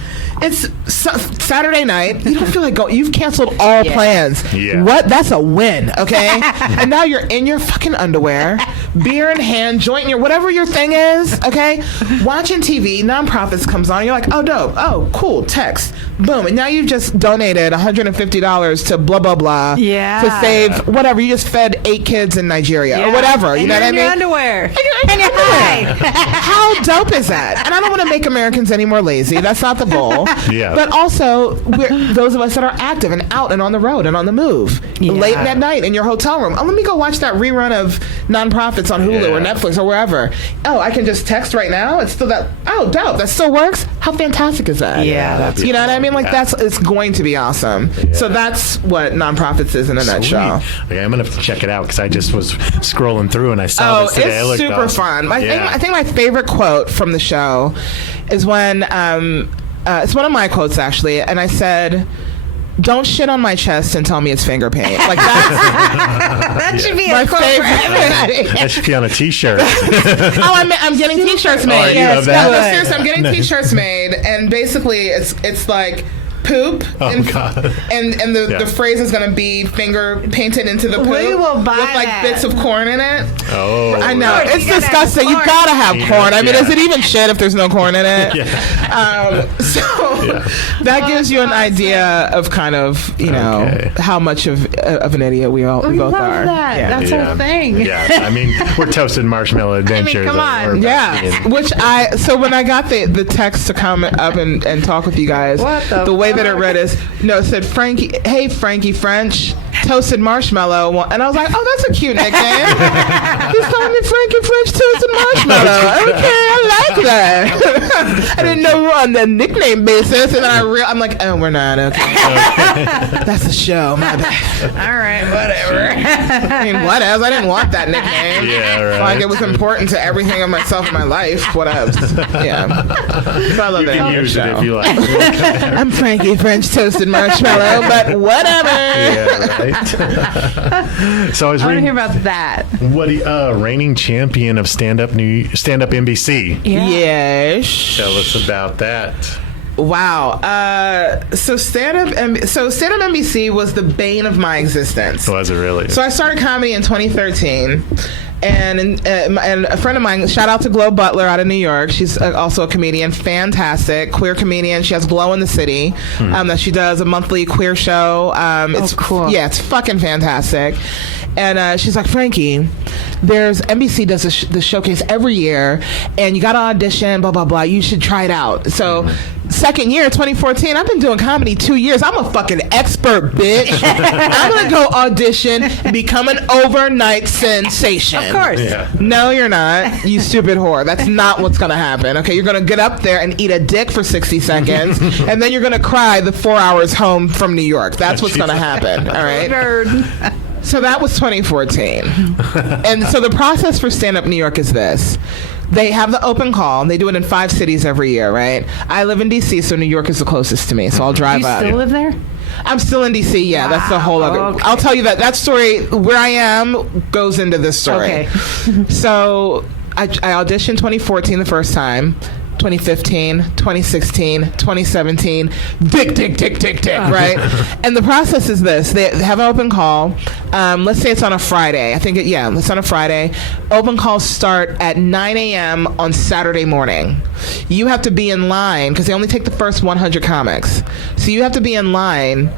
It's Saturday night. You don't feel like going. You've canceled all plans. Yeah. What? That's a win, okay? And now you're in your fucking underwear, beer in hand, joint in your whatever your thing is, okay? Watching TV, nonprofits comes on. You're like, oh, dope. Oh, cool. Text. Boom. And now you've just donated $150 to blah, blah, blah. Yeah. To save whatever. You just fed 8 kids in Nigeria or whatever. You know what I mean? Underwear. And you're underwear. How dope is that? And I don't want to make Americans any more lazy. That's not the goal. Yeah. But also, those of us that are active and out and on the road and on the move late at night in your hotel room. Oh, let me go watch that rerun of Nonprofits on Hulu or Netflix or wherever. Oh, I can just text right now. It's still that. Oh, dope. That still works. How fantastic is that? Yeah, that's you know what I mean. Like it's going to be awesome. Yeah. So that's what Nonprofits is in a nutshell. Okay, I'm gonna have to check it out because I just was scrolling through and I saw this today. It's super fun. I think my favorite quote from the show is when it's one of my quotes actually, and I said, "Don't shit on my chest and tell me it's finger paint." Like that should be a quote for everybody. That should be on a T-shirt. I'm getting T-shirts made. Seriously, I'm getting T-shirts made, and basically it's like poop and the phrase is going to be finger painted into the poop we will buy with like that. bits of corn in it. Oh, I know. It's disgusting. You gotta have corn. I mean, is it even shit if there's no corn in it? That gives you an idea of kind of how much of an idiot we both are. That. That's our thing. Yeah, I mean, we're toasted marshmallow adventures. come on. So when I got the text to come up and talk with you guys, the way that it read is, it said, Franqi French, toasted marshmallow. And I was like, oh, that's a cute nickname. He's calling me Franqi French, toasted marshmallow. Okay, I like that. I didn't know we were on the nickname basis. And then I'm like, oh, we're not. Okay. That's the show. My bad. All right, whatever. I mean, whatever. I didn't want that nickname. Yeah, right. Like it was important to everything of myself in my life. Whatever. Yeah. So I love you can use it if you like. I'm Franqi French toasted marshmallow, but whatever. Yeah, right. So I was want to reading hear about that. what reigning champion of Stand-up NBC. Yeah. Yes. Tell us about that. Wow. So Stand-up NBC was the bane of my existence. Was it really? So I started comedy in 2013. And a friend of mine, shout out to Glow Butler out of New York. She's also a comedian, fantastic queer comedian. She has Glow in the City that she does a monthly queer show. It's cool. Yeah, it's fucking fantastic. And she's like, Franqi, NBC does the showcase every year, and you got to audition, blah, blah, blah. You should try it out. So second year, 2014, I've been doing comedy 2 years. I'm a fucking expert, bitch. I'm going to go audition and become an overnight sensation. Of course. Yeah. No, you're not, you stupid whore. That's not what's going to happen. Okay, you're going to get up there and eat a dick for 60 seconds, and then you're going to cry the 4 hours home from New York. That's what's going to happen. All right? So that was 2014. And so the process for Stand Up New York is this. They have the open call. They do it in 5 cities every year, right? I live in D.C., so New York is the closest to me, so I'll drive up. You still live there? I'm still in D.C., yeah. Wow, that's the whole other... Okay. I'll tell you that story, where I am, goes into this story. Okay. So I auditioned 2014 the first time. 2015, 2016, 2017, dick, right? And the process is this. They have an open call. Let's say it's on a Friday. It's on a Friday. Open calls start at 9 a.m. on Saturday morning. You have to be in line, because they only take the first 100 comics. So you have to be in line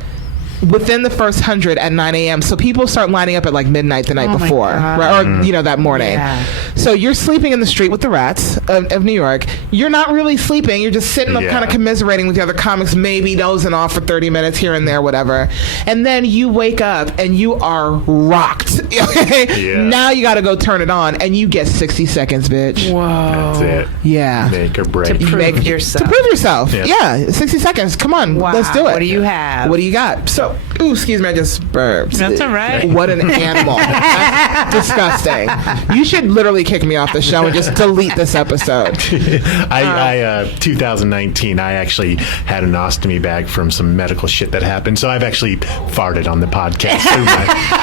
within the first 100 at 9 a.m. So people start lining up at like midnight the night before, right? Or that morning. Yeah. So you're sleeping in the street with the rats of New York. You're not really sleeping. You're just sitting up, kind of commiserating with the other comics, maybe dozing off for 30 minutes here and there, whatever. And then you wake up and you are rocked. Okay? Yeah. Now you got to go turn it on, and you get 60 seconds, bitch. Whoa. That's it. Yeah. Make or break. To prove yourself. Yeah. 60 seconds. Come on. Wow. Let's do it. What do you have? What do you got? So, excuse me, I just burped. That's all right. What an animal. That's disgusting. You should literally kick me off the show and just delete this episode. 2019, I actually had an ostomy bag from some medical shit that happened. So I've actually farted on the podcast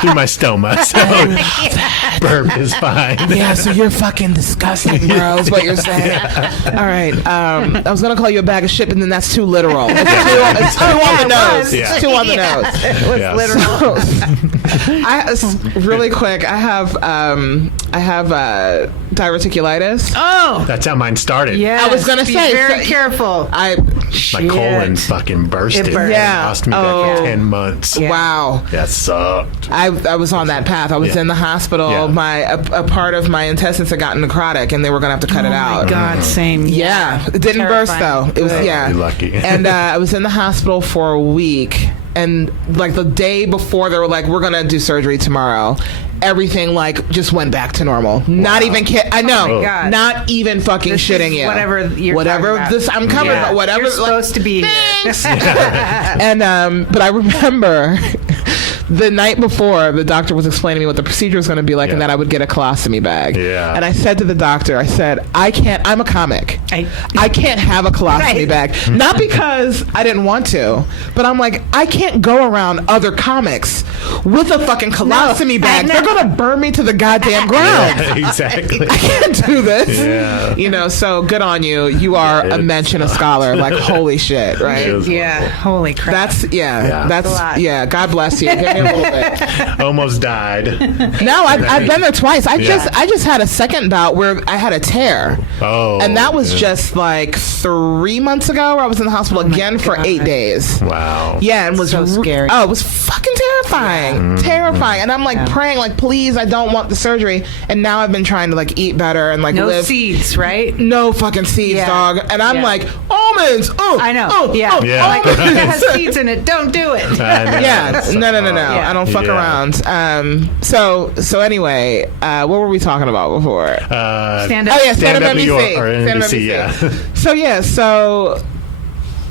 through my stoma. So burp is fine. Yeah, so you're fucking disgusting, bro, is what you're saying. All right. I was going to call you a bag of shit, but then that's too literal. It's too on the nose. It's too on the nose. It was literal. Really quick, I have diverticulitis. Oh, that's how mine started. Yeah, I was gonna say, very careful. My colon fucking bursted. Yeah. Ostomy bag for 10 months. Yeah. Wow, that sucked. I was on that path. I was in the hospital. Yeah. A part of my intestines had gotten necrotic, and they were gonna have to cut it out. Oh my God, same. Yeah, it didn't burst though. It was Really lucky. And I was in the hospital for a week. And like the day before, they were like, "We're gonna do surgery tomorrow." Everything like just went back to normal. Wow. Not even I know. Oh my God. Not even fucking this shitting you. Whatever this I'm covered. Yeah. Whatever. You're supposed to be thanks. And but I remember the night before, the doctor was explaining to me what the procedure was going to be like, and that I would get a colostomy bag. Yeah. And I said to the doctor, I said, I'm a comic. I can't have a colostomy bag. Not because I didn't want to, but I'm like, I can't go around other comics with a fucking colostomy bag. They're going to burn me to the goddamn ground. Yeah, exactly. I can't do this. Yeah. So good on you. You are a mensch and a scholar. Like, holy shit, right? Yeah. Holy crap. That's a lot. God bless you. Give me a little bit. Almost died. No, I've been there twice. I just had a second bout where I had a tear. Oh. And that was just like 3 months ago, where I was in the hospital again for 8 days. Wow. Yeah, and was so scary. Oh, it was fucking terrifying. Terrifying. And I'm like praying, like, please, I don't want the surgery. And now I've been trying to like eat better and like no live. seeds, right? No fucking seeds, dog. And I'm like, almonds. Oh, I know. Oh, yeah. Oh, Like, if it has seeds in it, don't do it. Yeah. No. I don't fuck around. So anyway, what were we talking about before? Stand-up. Oh yeah, Stand-up NBC. New York, or NBC, yeah. So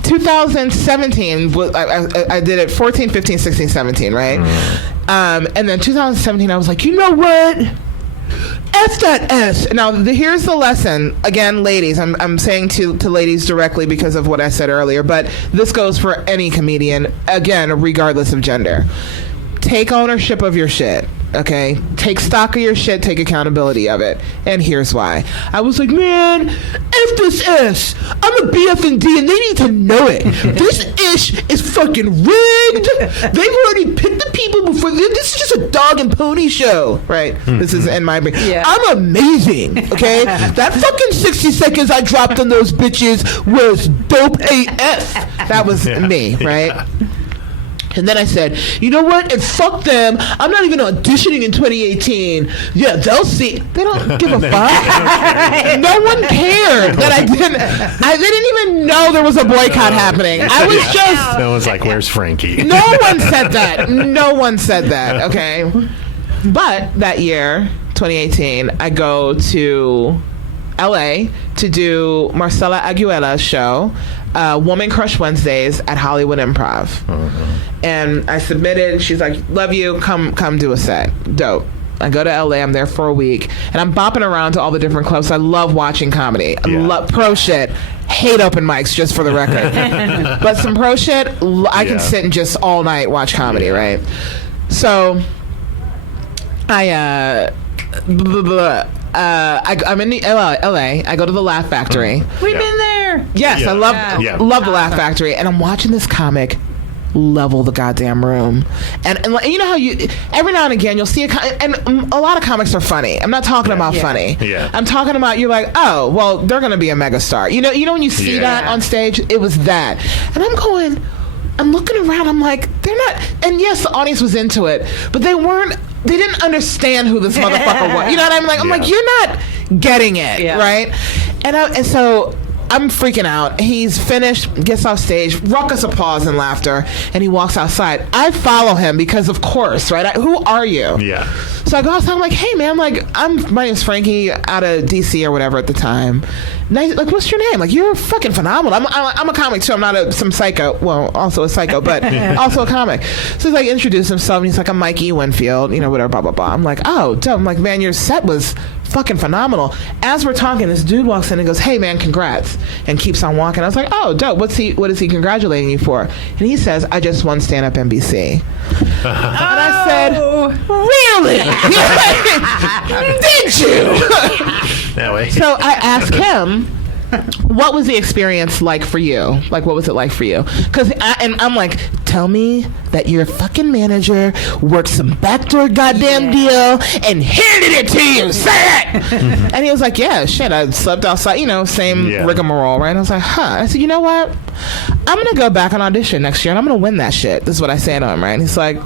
2017, I did it 14, 15, 16, 17, right? And then 2017, I was like, you know what? F that S. Now, here's the lesson. Again, ladies, I'm saying to ladies directly because of what I said earlier, but this goes for any comedian, again, regardless of gender. Take ownership of your shit. Okay, take stock of your shit, take accountability of it. And here's why. I was like, man, F this S. I'm a BF&D and they need to know it. This ish is fucking rigged. They've already picked the people before. This is just a dog and pony show. Right? This is in my brain. Yeah. I'm amazing. Okay? That fucking 60 seconds I dropped on those bitches was dope AF. That was me, right? Yeah. And then I said, you know what? And fuck them. I'm not even auditioning in 2018. Yeah, they'll see. They don't give a fuck. No one cared that I didn't even know there was a boycott happening. I was just. No one's like, where's Franqi? No one said that. No one said that. Okay. But that year, 2018, I go to LA to do Marcella Aguilera's show, Woman Crush Wednesdays at Hollywood Improv. And I submitted. She's like, love you. Come do a set. Dope. I go to LA. I'm there for a week. And I'm bopping around to all the different clubs. I love watching comedy. I love pro shit. Hate open mics, just for the record. But some pro shit, I can sit and just all night watch comedy, right? So I'm in the LA. I go to the Laugh Factory. We've been there. Yes, I love the Laugh Factory. And I'm watching this comic level the goddamn room. And you know how you every now and again you'll see and a lot of comics are funny. I'm not talking about funny. Yeah. I'm talking about you're like, oh, well, they're going to be a megastar. You know when you see that on stage, it was that. And I'm going, I'm looking around, I'm like, they're not, and yes, the audience was into it, but they didn't understand who this motherfucker was. You know what I mean? Like, I'm like, you're not getting it, right? And so I'm freaking out. He's finished, gets off stage, ruckus applause and laughter, and he walks outside. I follow him because, of course, right? Who are you? Yeah. So I go outside. I'm like, hey, man. My name's Franqi, out of DC or whatever at the time. Nice. Like, what's your name? Like, you're fucking phenomenal. I'm a comic too. I'm not some psycho. Well, also a psycho, but also a comic. So he's like, introduce himself, and he's like, I'm Mikey Winfield. You know, whatever, blah blah blah. I'm like, oh, dope. I'm like, man, your set was fucking phenomenal. As we're talking, this dude walks in and goes, hey, man, congrats, and keeps on walking. I was like, oh, dope. What is he congratulating you for? And he says, I just won Stand-up NBC. And I said, really? Did you? That way. So I asked him, what was the experience like for you? Like, what was it like for you? And I'm like, tell me that your fucking manager worked some backdoor goddamn deal and handed it to you. Say it! And he was like, yeah, shit, I slept outside, same rigmarole, right? And I was like, I said, you know what? I'm going to go back and audition next year and I'm going to win that shit. This is what I say to him, right? And he's like,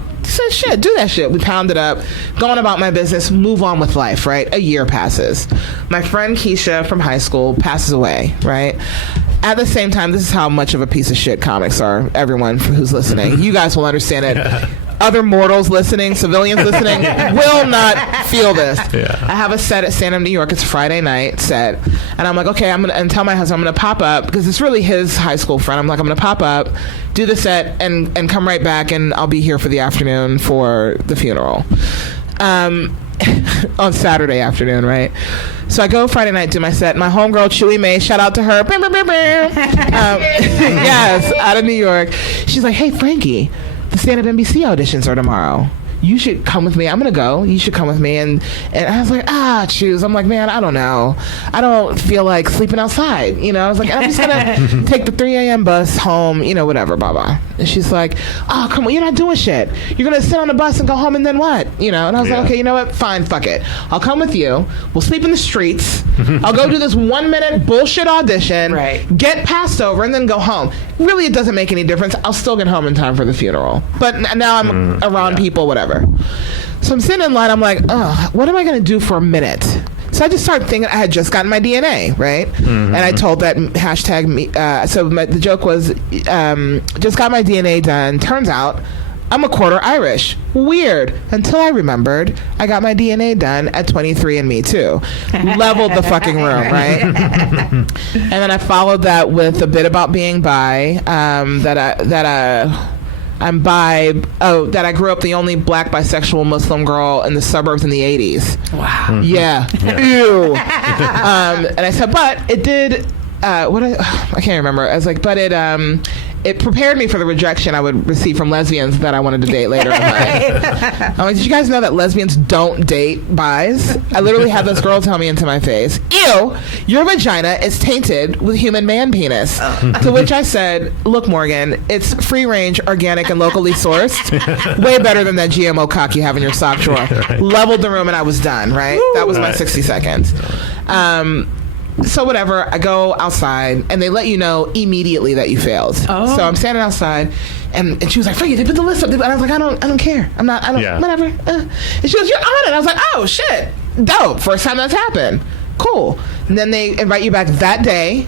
shit, do that shit. We pound it up, going about my business, move on with life, right? A year passes. My friend Keisha from high school passes away, right? At the same time, this is how much of a piece of shit comics are, everyone who's listening. You guys will understand it. Other mortals listening, civilians listening, will not feel this. Yeah. I have a set at Stand-up New York. It's Friday night set. And I'm like, okay, and tell my husband I'm going to pop up, because it's really his high school friend. I'm like, I'm going to pop up, do the set, and come right back, and I'll be here for the afternoon for the funeral. On Saturday afternoon, right? So I go Friday night, do my set. My homegirl, Chewy May, shout out to her. Yes, out of New York. She's like, hey, Franqi, the Stand-up NBC auditions are tomorrow. You should come with me. I'm going to go. You should come with me. And I was like, choose. I'm like, man, I don't know. I don't feel like sleeping outside. I was like, I'm just going to take the 3 a.m. bus home, whatever, blah, blah. And she's like, oh, come on, you're not doing shit. You're going to sit on the bus and go home and then what? And I was like, okay, you know what? Fine, fuck it. I'll come with you. We'll sleep in the streets. I'll go do this 1 minute bullshit audition, get passed over, and then go home. Really, it doesn't make any difference. I'll still get home in time for the funeral. But now I'm around people, whatever. So I'm sitting in line. I'm like, what am I going to do for a minute? So I just started thinking I had just gotten my DNA, right? And I told that hashtag me. The joke was, just got my DNA done. Turns out I'm a quarter Irish. Weird. Until I remembered I got my DNA done at 23andMe too. Leveled the fucking room, right? And then I followed that with a bit about being bi. I'm bi. That I grew up the only black bisexual Muslim girl in the suburbs in the 80s. Wow. Yeah. Ew. And I said, but it did. I can't remember. I was like, but it prepared me for the rejection I would receive from lesbians that I wanted to date later in life. I'm like, did you guys know that lesbians don't date bis? I literally had this girl tell me into my face, ew, your vagina is tainted with human man penis. To which I said, look, Morgan, it's free range, organic, and locally sourced. Way better than that GMO cock you have in your sock drawer. Leveled the room and I was done, right? That was my 60 seconds. So whatever, I go outside and they let you know immediately that you failed. So I'm standing outside and she was like, Franqi, they put the list up. And I was like, I don't care. Whatever. And she goes, you're on it. I was like, oh shit, dope. First time that's happened. Cool. And then they invite you back that day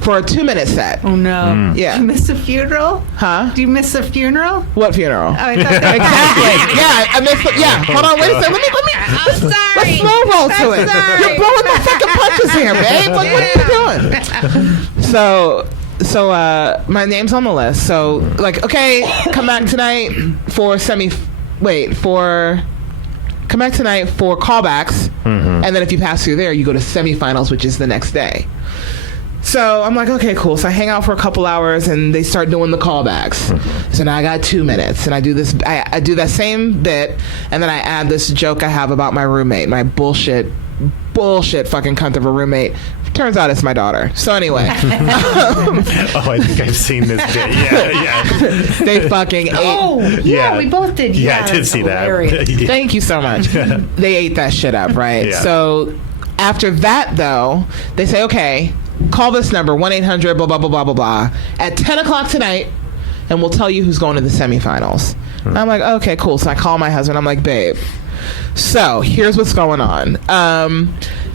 for a 2-minute set. Oh no. Yeah. Do you miss the funeral? Huh? Do you miss the funeral? What funeral? Oh, I thought that exactly. Yeah, I missed the, hold on, wait a second. Let me I'm sorry. Let's slow roll to it. Sorry. You're blowing the fucking punches here, babe. Like, what are you doing? So my name's on the list. So like, okay, come back tonight for come back tonight for callbacks. And then if you pass through there, you go to semifinals, which is the next day. So I'm like, okay, cool. So I hang out for a couple hours and they start doing the callbacks. So now I got 2 minutes and I do this, I do that same bit and then I add this joke I have about my roommate, my bullshit fucking cunt of a roommate. Turns out it's my daughter. So anyway. I think I've seen this bit. Yeah. They fucking ate. Oh, yeah, we both did. Yeah, I did see hilarious. that. Thank you so much. They ate that shit up, right? Yeah. So after that, though, they say, okay, call this number, 1-800, blah, blah, blah, blah, blah, blah. At 10 o'clock tonight, and we'll tell you who's going to the semifinals. And I'm like, okay, cool. So I call my husband. I'm like, babe, so here's what's going on.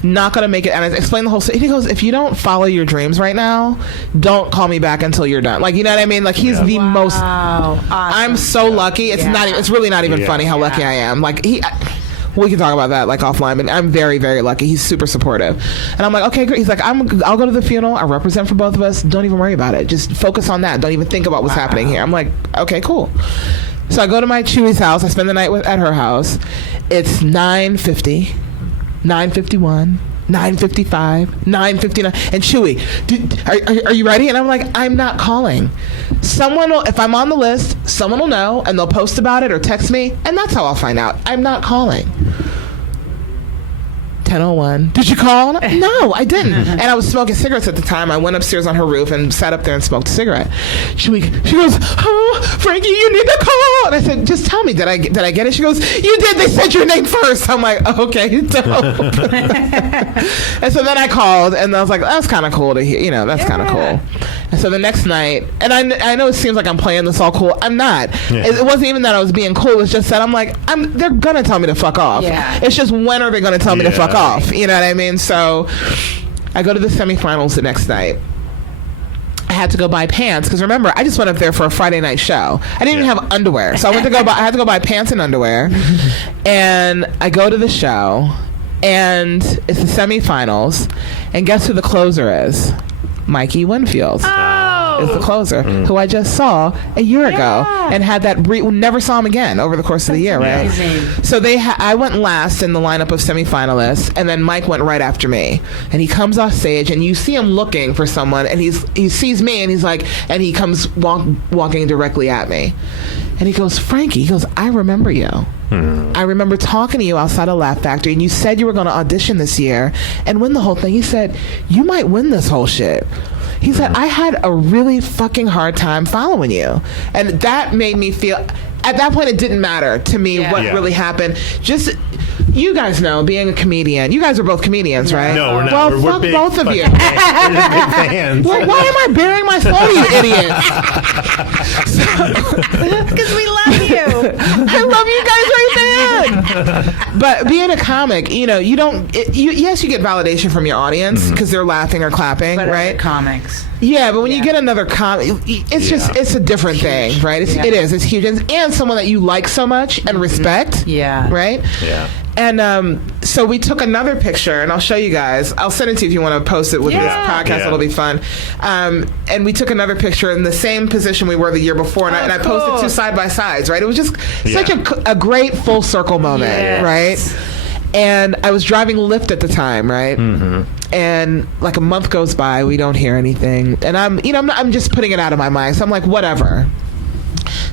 Not gonna make it. And I explain the whole thing. He goes, if you don't follow your dreams right now, don't call me back until you're done. Like, you know what I mean? Like, he's the most. Awesome. I'm so lucky. It's not. It's really not even funny how lucky I am. Like, we can talk about that like offline, but I'm very, very lucky. He's super supportive. And I'm like, okay, great. He's like, I'll go to the funeral. I'll represent for both of us. Don't even worry about it. Just focus on that. Don't even think about what's happening here. I'm like, okay, cool. So I go to my Chewy's house. I spend the night at her house. It's 9:50, 9:51, 9:55, 9:59. And Chewy, are you ready? And I'm like, I'm not calling. Someone will, if I'm on the list, someone will know and they'll post about it or text me. And that's how I'll find out. I'm not calling. 10:01. Did you call? No, I didn't. And I was smoking cigarettes at the time. I went upstairs on her roof and sat up there and smoked a cigarette. She goes, oh, Franqi, you need to call. And I said, just tell me, did I get it? She goes, you did. They said your name first. I'm like, okay, dope. And so then I called and I was like, that's kind of cool to hear. You know, that's kind of cool. And so the next night, and I know it seems like I'm playing this all cool. I'm not. Yeah. It wasn't even that I was being cool. It was just that I'm like, they're going to tell me to fuck off. Yeah. It's just, when are they going to tell me to fuck off? You know what I mean? So I go to the semifinals the next night. I had to go buy pants because remember, I just went up there for a Friday night show. I didn't even have underwear, so I had to go buy pants and underwear. And I go to the show, and it's the semifinals, and guess who the closer is? Mikey Winfield. Is the closer, who I just saw a year ago and had that never saw him again over the course of the year, right? So I went last in the lineup of semifinalists, and then Mike went right after me. And he comes off stage, and you see him looking for someone, and he sees me, and he's like, and he comes walking directly at me, and he goes, Franqi, he goes, I remember you. I remember talking to you outside of Laugh Factory, and you said you were going to audition this year and win the whole thing. He said, you might win this whole shit. He said, I had a really fucking hard time following you. And that made me feel, at that point, it didn't matter to me what really happened. Just, you guys know, being a comedian, you guys are both comedians, right? No, we're not. Well, we're fuck big, both of you. We're big fans. Well, why am I bearing my soul, you idiots? Because we love you. I love you guys right there. But being a comic, you know, you don't, yes, you get validation from your audience because they're laughing or clapping, but right? Comics. Yeah, but when you get another comic, it's just, it's a different thing, right? It's huge. And someone that you like so much and respect. Yeah. Right? Yeah. And so we took another picture, and I'll show you guys. I'll send it to you if you want to post it with this podcast. It'll be fun. And we took another picture in the same position we were the year before, and I posted two side by sides, right? It was just such a great full circle moment, right? And I was driving Lyft at the time, right? And like a month goes by, we don't hear anything, and I'm just putting it out of my mind. So I'm like, whatever.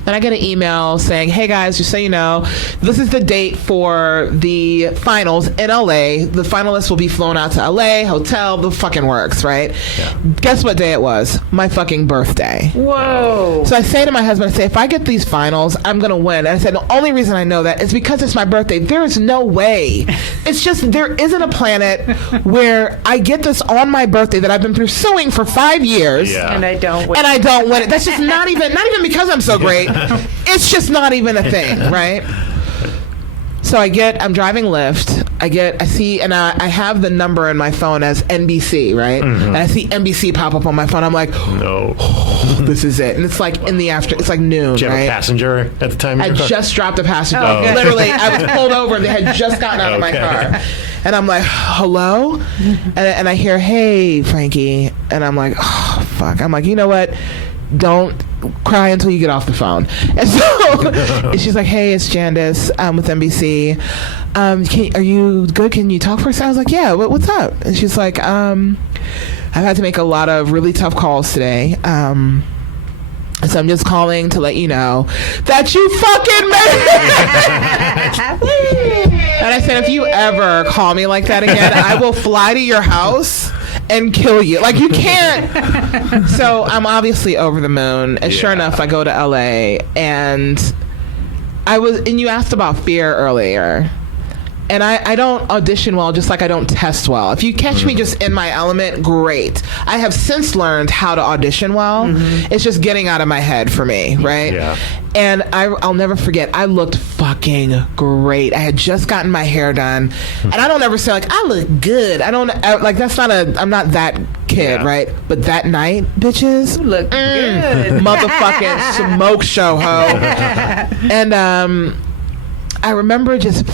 Then I get an email saying, hey guys, just so you know, this is the date for the finals in LA. The finalists will be flown out to LA, hotel, the fucking works, right? Yeah. Guess what day it was? My fucking birthday. Whoa. So I say to my husband, I say, if I get these finals, I'm going to win. And I said, the only reason I know that is because it's my birthday. There is no way. It's just, there isn't a planet where I get this on my birthday that I've been pursuing for 5 years. Yeah. And I don't win. And I don't win it. That's just not even because I'm so great. It's just not even a thing, right? So I'm driving Lyft. I see, and I have the number in my phone as NBC, right? And I see NBC pop up on my phone. I'm like, no, this is it. And it's like it's like noon, Did you have a passenger at the time? I just dropped a passenger. Oh. Literally, I was pulled over and they had just gotten out of my car. And I'm like, hello? And I hear, hey, Franqi. And I'm like, oh, fuck. I'm like, you know what? Don't cry until you get off the phone. And so she's like, hey, it's Jandice with NBC. Are you good? Can you talk for a second? I was like, yeah, what's up? And she's like, I've had to make a lot of really tough calls today. So I'm just calling to let you know that you fucking made it. And I said, if you ever call me like that again, I will fly to your house and kill you. Like, you can't. So I'm obviously over the moon. And sure enough, I go to LA, and you asked about fear earlier. And I don't audition well, just like I don't test well. If you catch me just in my element, great. I have since learned how to audition well. It's just getting out of my head for me, right? Yeah. And I'll never forget, I looked fucking great. I had just gotten my hair done. And I don't ever say, like, I look good. I'm not that kid, right? But that night, bitches, You look good. motherfucking smoke show, ho. And I remember just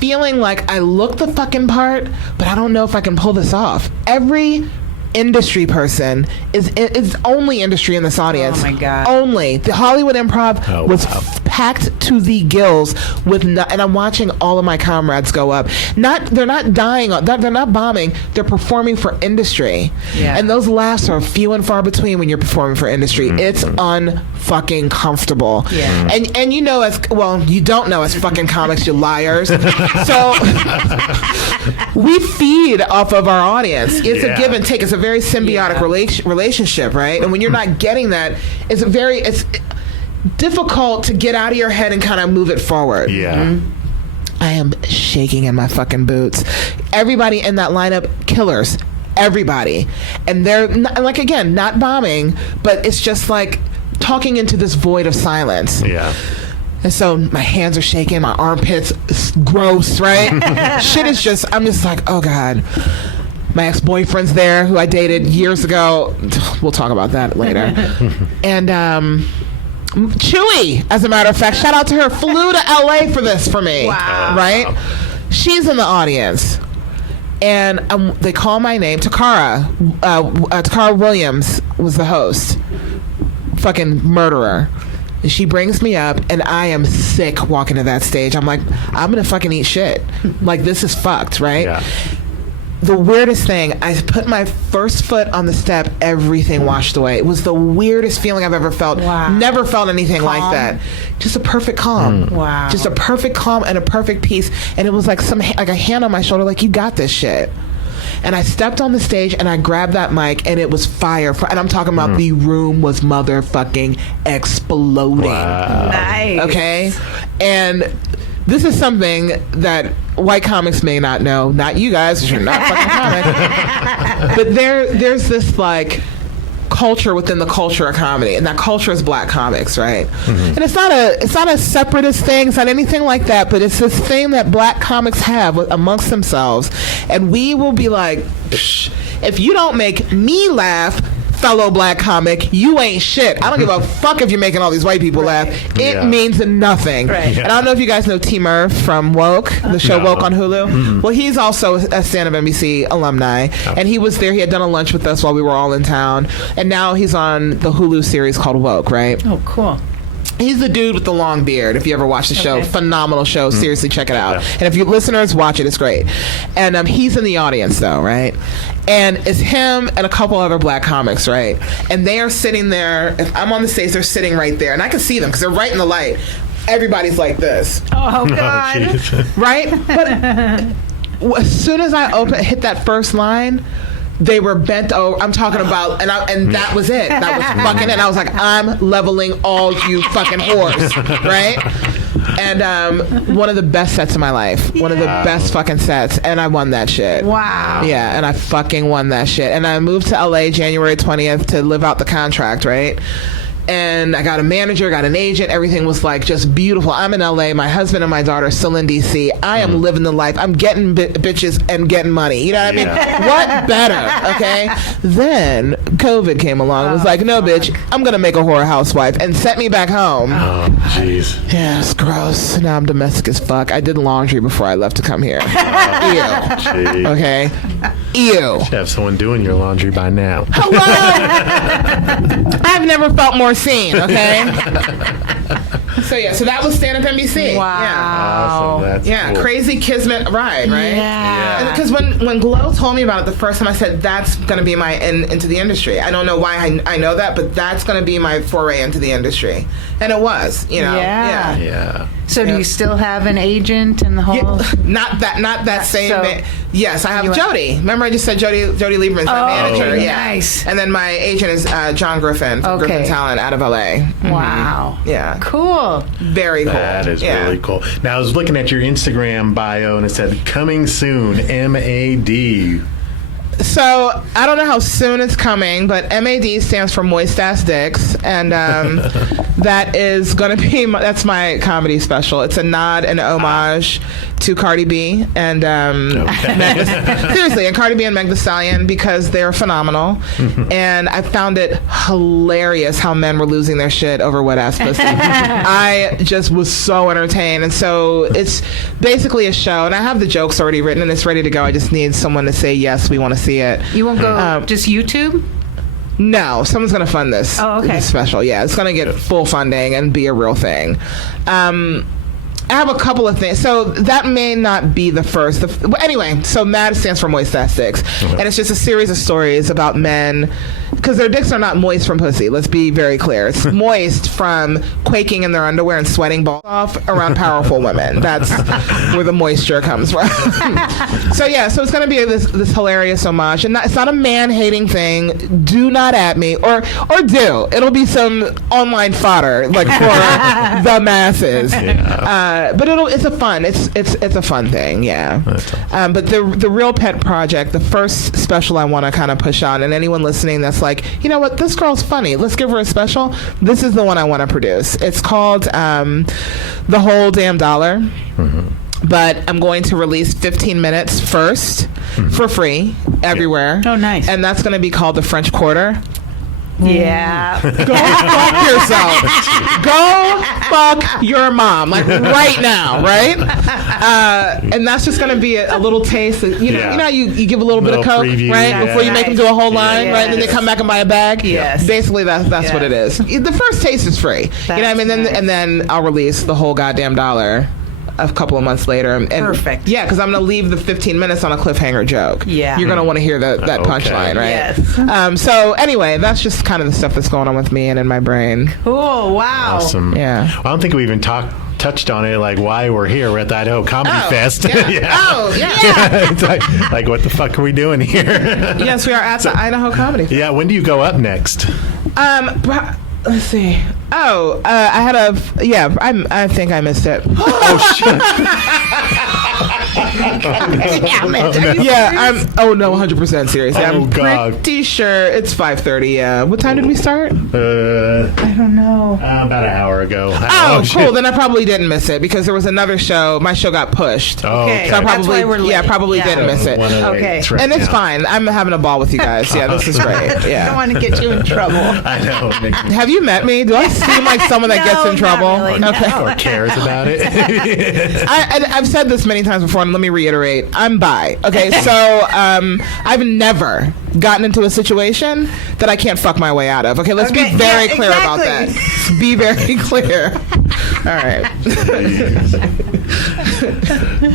feeling like I look the fucking part, but I don't know if I can pull this off. Every industry person is only industry in this audience. Oh my God. Only the Hollywood Improv was packed to the gills with and I'm watching all of my comrades go up. They're not dying, they're not bombing, they're performing for industry. Yeah. And those laughs are few and far between when you're performing for industry. It's unfucking comfortable. Yeah. And you know, as well, you don't know as fucking comics, you liars. So we feed off of our audience. It's a give and take. It's a very symbiotic relationship, right? And when you're not getting that, it's difficult to get out of your head and kind of move it forward. Yeah. I am shaking in my fucking boots. Everybody in that lineup, killers. Everybody. And they're not, like, again, not bombing, but it's just like talking into this void of silence. Yeah. And so my hands are shaking, my armpits, gross, right? Shit is just, I'm just like, oh God. My ex-boyfriend's there, who I dated years ago. We'll talk about that later. And Chewy, as a matter of fact, shout out to her, flew to LA for this for me. Wow. Right? She's in the audience. And they call my name. Takara Williams was the host. Fucking murderer. And she brings me up, and I am sick walking to that stage. I'm like, I'm gonna fucking eat shit. Like, this is fucked, right? Yeah. The weirdest thing, I put my first foot on the step, everything washed away. It was the weirdest feeling I've ever felt. Wow. Never felt anything like that. Just a perfect calm. Wow. Just a perfect calm and a perfect peace. And it was like like a hand on my shoulder, like, you got this shit. And I stepped on the stage and I grabbed that mic and it was fire. And I'm talking about the room was motherfucking exploding. Wow. Nice. Okay? And this is something that white comics may not know. Not you guys, because you're not fucking comics. But there's this, like, culture within the culture of comedy, and that culture is black comics, right? And it's not a separatist thing, it's not anything like that, but it's this thing that black comics have amongst themselves, and we will be like, psh, if you don't make me laugh, fellow black comic, you ain't shit. I don't give a fuck if you're making all these white people laugh. It means nothing. Right. And I don't know if you guys know T. Murph from Woke, the show Woke on Hulu. Well, he's also a Stand-up NBC alumni, and he was there. He had done a lunch with us while we were all in town, and now he's on the Hulu series called Woke, right? Oh, cool. He's the dude with the long beard. If you ever watch the show, phenomenal show. Seriously, check it out. And if you listeners watch it, it's great. And he's in the audience though, right? And it's him and a couple other black comics, right? And they are sitting there. If I'm on the stage, they're sitting right there, and I can see them because they're right in the light. Everybody's like this, Oh, God. right? But as soon as I hit that first line, they were bent over. I'm talking about, and that was it. That was fucking it. And I was like, I'm leveling all you fucking whores, right? And one of the best sets of my life. One of the best fucking sets. And I won that shit. Wow. Yeah, and I fucking won that shit. And I moved to LA January 20th to live out the contract, right? And I got a manager, got an agent. Everything was like just beautiful. I'm in LA. My husband and my daughter are still in DC. I am living the life. I'm getting bitches and getting money. You know what I mean? What better? Okay. Then COVID came along and was like, no, bitch, I'm going to make a whore housewife and sent me back home. Oh, jeez. Yeah, it's gross. Now I'm domestic as fuck. I did laundry before I left to come here. Ew. Jeez. Okay. Ew. Should have someone doing your laundry by now. Hello. I've never felt more seen. Okay. So that was Stand-up NBC. Wow. Awesome. That's cool. Crazy kismet ride, right? Yeah. Because when Glow told me about it the first time, I said that's going to be my into the industry. I don't know why I know that, but that's going to be my foray into the industry, and it was. You know. Yeah. Yeah. So do you still have an agent and the whole? Not that same. So- Yes, I have Jody. Remember, I just said Jody Lieberman's my manager. okay, Yeah. nice. And then my agent is John Griffin from Griffin Talent out of LA. Wow. Yeah. Cool. cool. Very cool. That is really cool. Now, I was looking at your Instagram bio, and it said, coming soon, MAD. So I don't know how soon it's coming, but MAD stands for Moist Ass Dicks, and that is going to be that's my comedy special. It's a nod and homage to Cardi B and seriously, and Cardi B and Meg Thee Stallion, because they're phenomenal. And I found it hilarious how men were losing their shit over wet ass pussy. I just was so entertained, and so it's basically a show, and I have the jokes already written and it's ready to go. I just need someone to say yes, we want to see it. You won't go just YouTube? No, someone's going to fund this. Oh, okay. This special. Yeah, it's going to get full funding and be a real thing. I have a couple of things. So that may not be the first. Anyway, so MAD stands for Moist Ass Dicks. And it's just a series of stories about men, because their dicks are not moist from pussy. Let's be very clear. It's moist from quaking in their underwear and sweating balls off around powerful women. That's where the moisture comes from. So it's going to be this hilarious homage. And it's not a man-hating thing. Do not at me. Or do. It'll be some online fodder, like for the masses. Yeah. But it's a fun thing, yeah. But the real pet project, the first special I want to kind of push on, and anyone listening that's like, you know what, this girl's funny, let's give her a special. This is the one I want to produce. It's called The Whole Damn Dollar. But I'm going to release 15 minutes first for free everywhere. Oh, nice. And that's going to be called The French Quarter. Yeah. Go fuck yourself. Go fuck your mom, like right now, right? And that's just going to be a little taste. Of, you know, you give a little bit of coke, preview, right, before you make them do a whole line, right? And then they come back and buy a bag. Yes. Basically, that's what it is. The first taste is free. You know what I mean? Nice. And then I'll release The Whole Goddamn Dollar a couple of months later. And perfect. Yeah, because I'm going to leave the 15 minutes on a cliffhanger joke. Yeah. You're going to want to hear that punchline, right? Yes. So anyway, that's just kind of the stuff that's going on with me and in my brain. Cool. Wow. Awesome. Yeah. Well, I don't think we even touched on it, like why we're here. We're at the Idaho Comedy Fest. Yeah. Oh, yeah. It's like, what the fuck are we doing here? Yes, we are at the Idaho Comedy Fest. Yeah, when do you go up next? Let's see. Oh, I had I think I missed it. Oh, shit. Damn it. Yeah, I'm. Oh no, 100% serious. Yeah, Oh, I'm God. pretty sure it's 5:30. Yeah. What time did we start? I don't know. About an hour ago. Oh, shit. cool. Then I probably didn't miss it because there was another show. My show got pushed. Oh, okay. So I That's why we're late. probably didn't miss it. Okay. And it's fine. I'm having a ball with you guys. Yeah, this is great. Yeah. I don't want to get you in trouble. I know. Have you met me? Do I seem like someone that gets in trouble? Not really, Okay. no. Or cares about it. I've said this many times before, and let me reiterate. I'm bi. Okay, so I've never gotten into a situation that I can't fuck my way out of. Okay, let's be very clear about that. Let's be very clear. All right.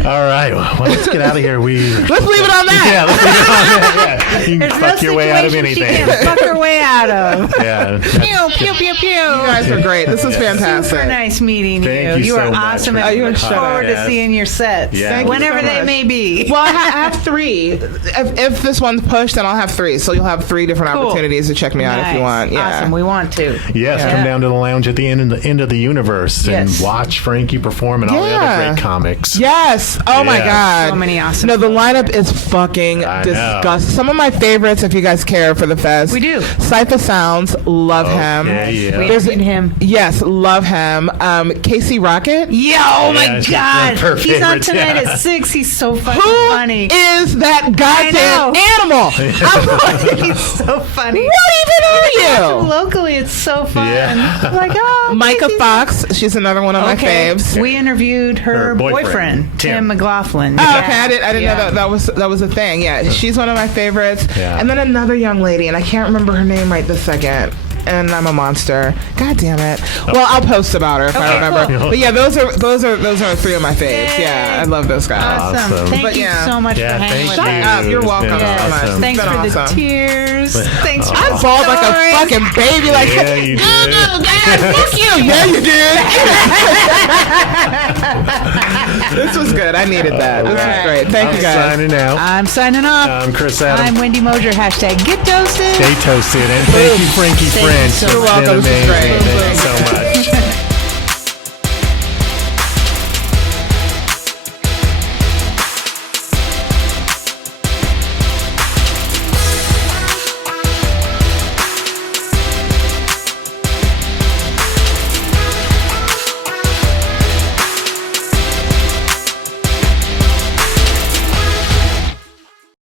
All right. Well, let's get out of here. Let's leave it on that. Yeah, let's leave it on that. Yeah. You can There's fuck no your way out of situation anything. she can't fuck her way out of. Yeah. Pew, pew, pew, pew. You guys are great. This was fantastic. Super nice meeting you. Thank you You so are much awesome. for And we doing look the forward to podcast. seeing your sets. Yeah. Thank you Whenever so they much. may be. Well, I have 3. If this one's pushed, then I'll have 3. So you'll have 3 different opportunities to check me out if you want. Yeah. Awesome. We want to. Yes, come down to the lounge at the end of the universe and Yes. watch Franqi perform and all the other great comics. Yes. Oh my Yeah. God. So many awesome. No, the lineup is fucking I know. disgusting. Some of my favorites, if you guys care for the fest. We do. Cypher Sounds, love him. Yeah. We interviewed him. Yes, love him. Casey Rocket. Yeah, oh my Yeah, she's God. one of her He's on favorites, tonight yeah. at 6. He's so fucking Who funny. is that goddamn animal? I'm like, He's so funny. what even are you? Locally, it's so fun. Yeah. I'm like, oh, Micah Casey's- Fox. She's another one of my Okay. faves. We interviewed her Her boyfriend, boyfriend, Tim. Tim McLaughlin. Oh, okay. I didn't know that was a thing. Yeah, she's one of my favorites. Yeah. And then another young lady, and I can't remember her name right this second. And I'm a monster. God damn it. Well, I'll post about her if I remember. cool. But yeah, those are 3 of my faves. Yay. Yeah, I love those guys. Awesome. Thank But you yeah. so much Yeah, for hanging thank with you. us. Shut up. You're It's welcome been so much. awesome. Thanks It's for been the awesome. tears. Thanks for I the bawled like a stories. fucking baby. Like, Yeah, you did. Dad, fuck you. Yeah, you did. This was good. I needed that. This was great. Thank you, guys. Signing out. I'm signing off. I'm Chris Adams. I'm Wendy Mosher. Hashtag get toasted. Stay toasted. And thank you, Franqi Thank you French. so It's much. been You're welcome. This was amazing. great. Thanks so much.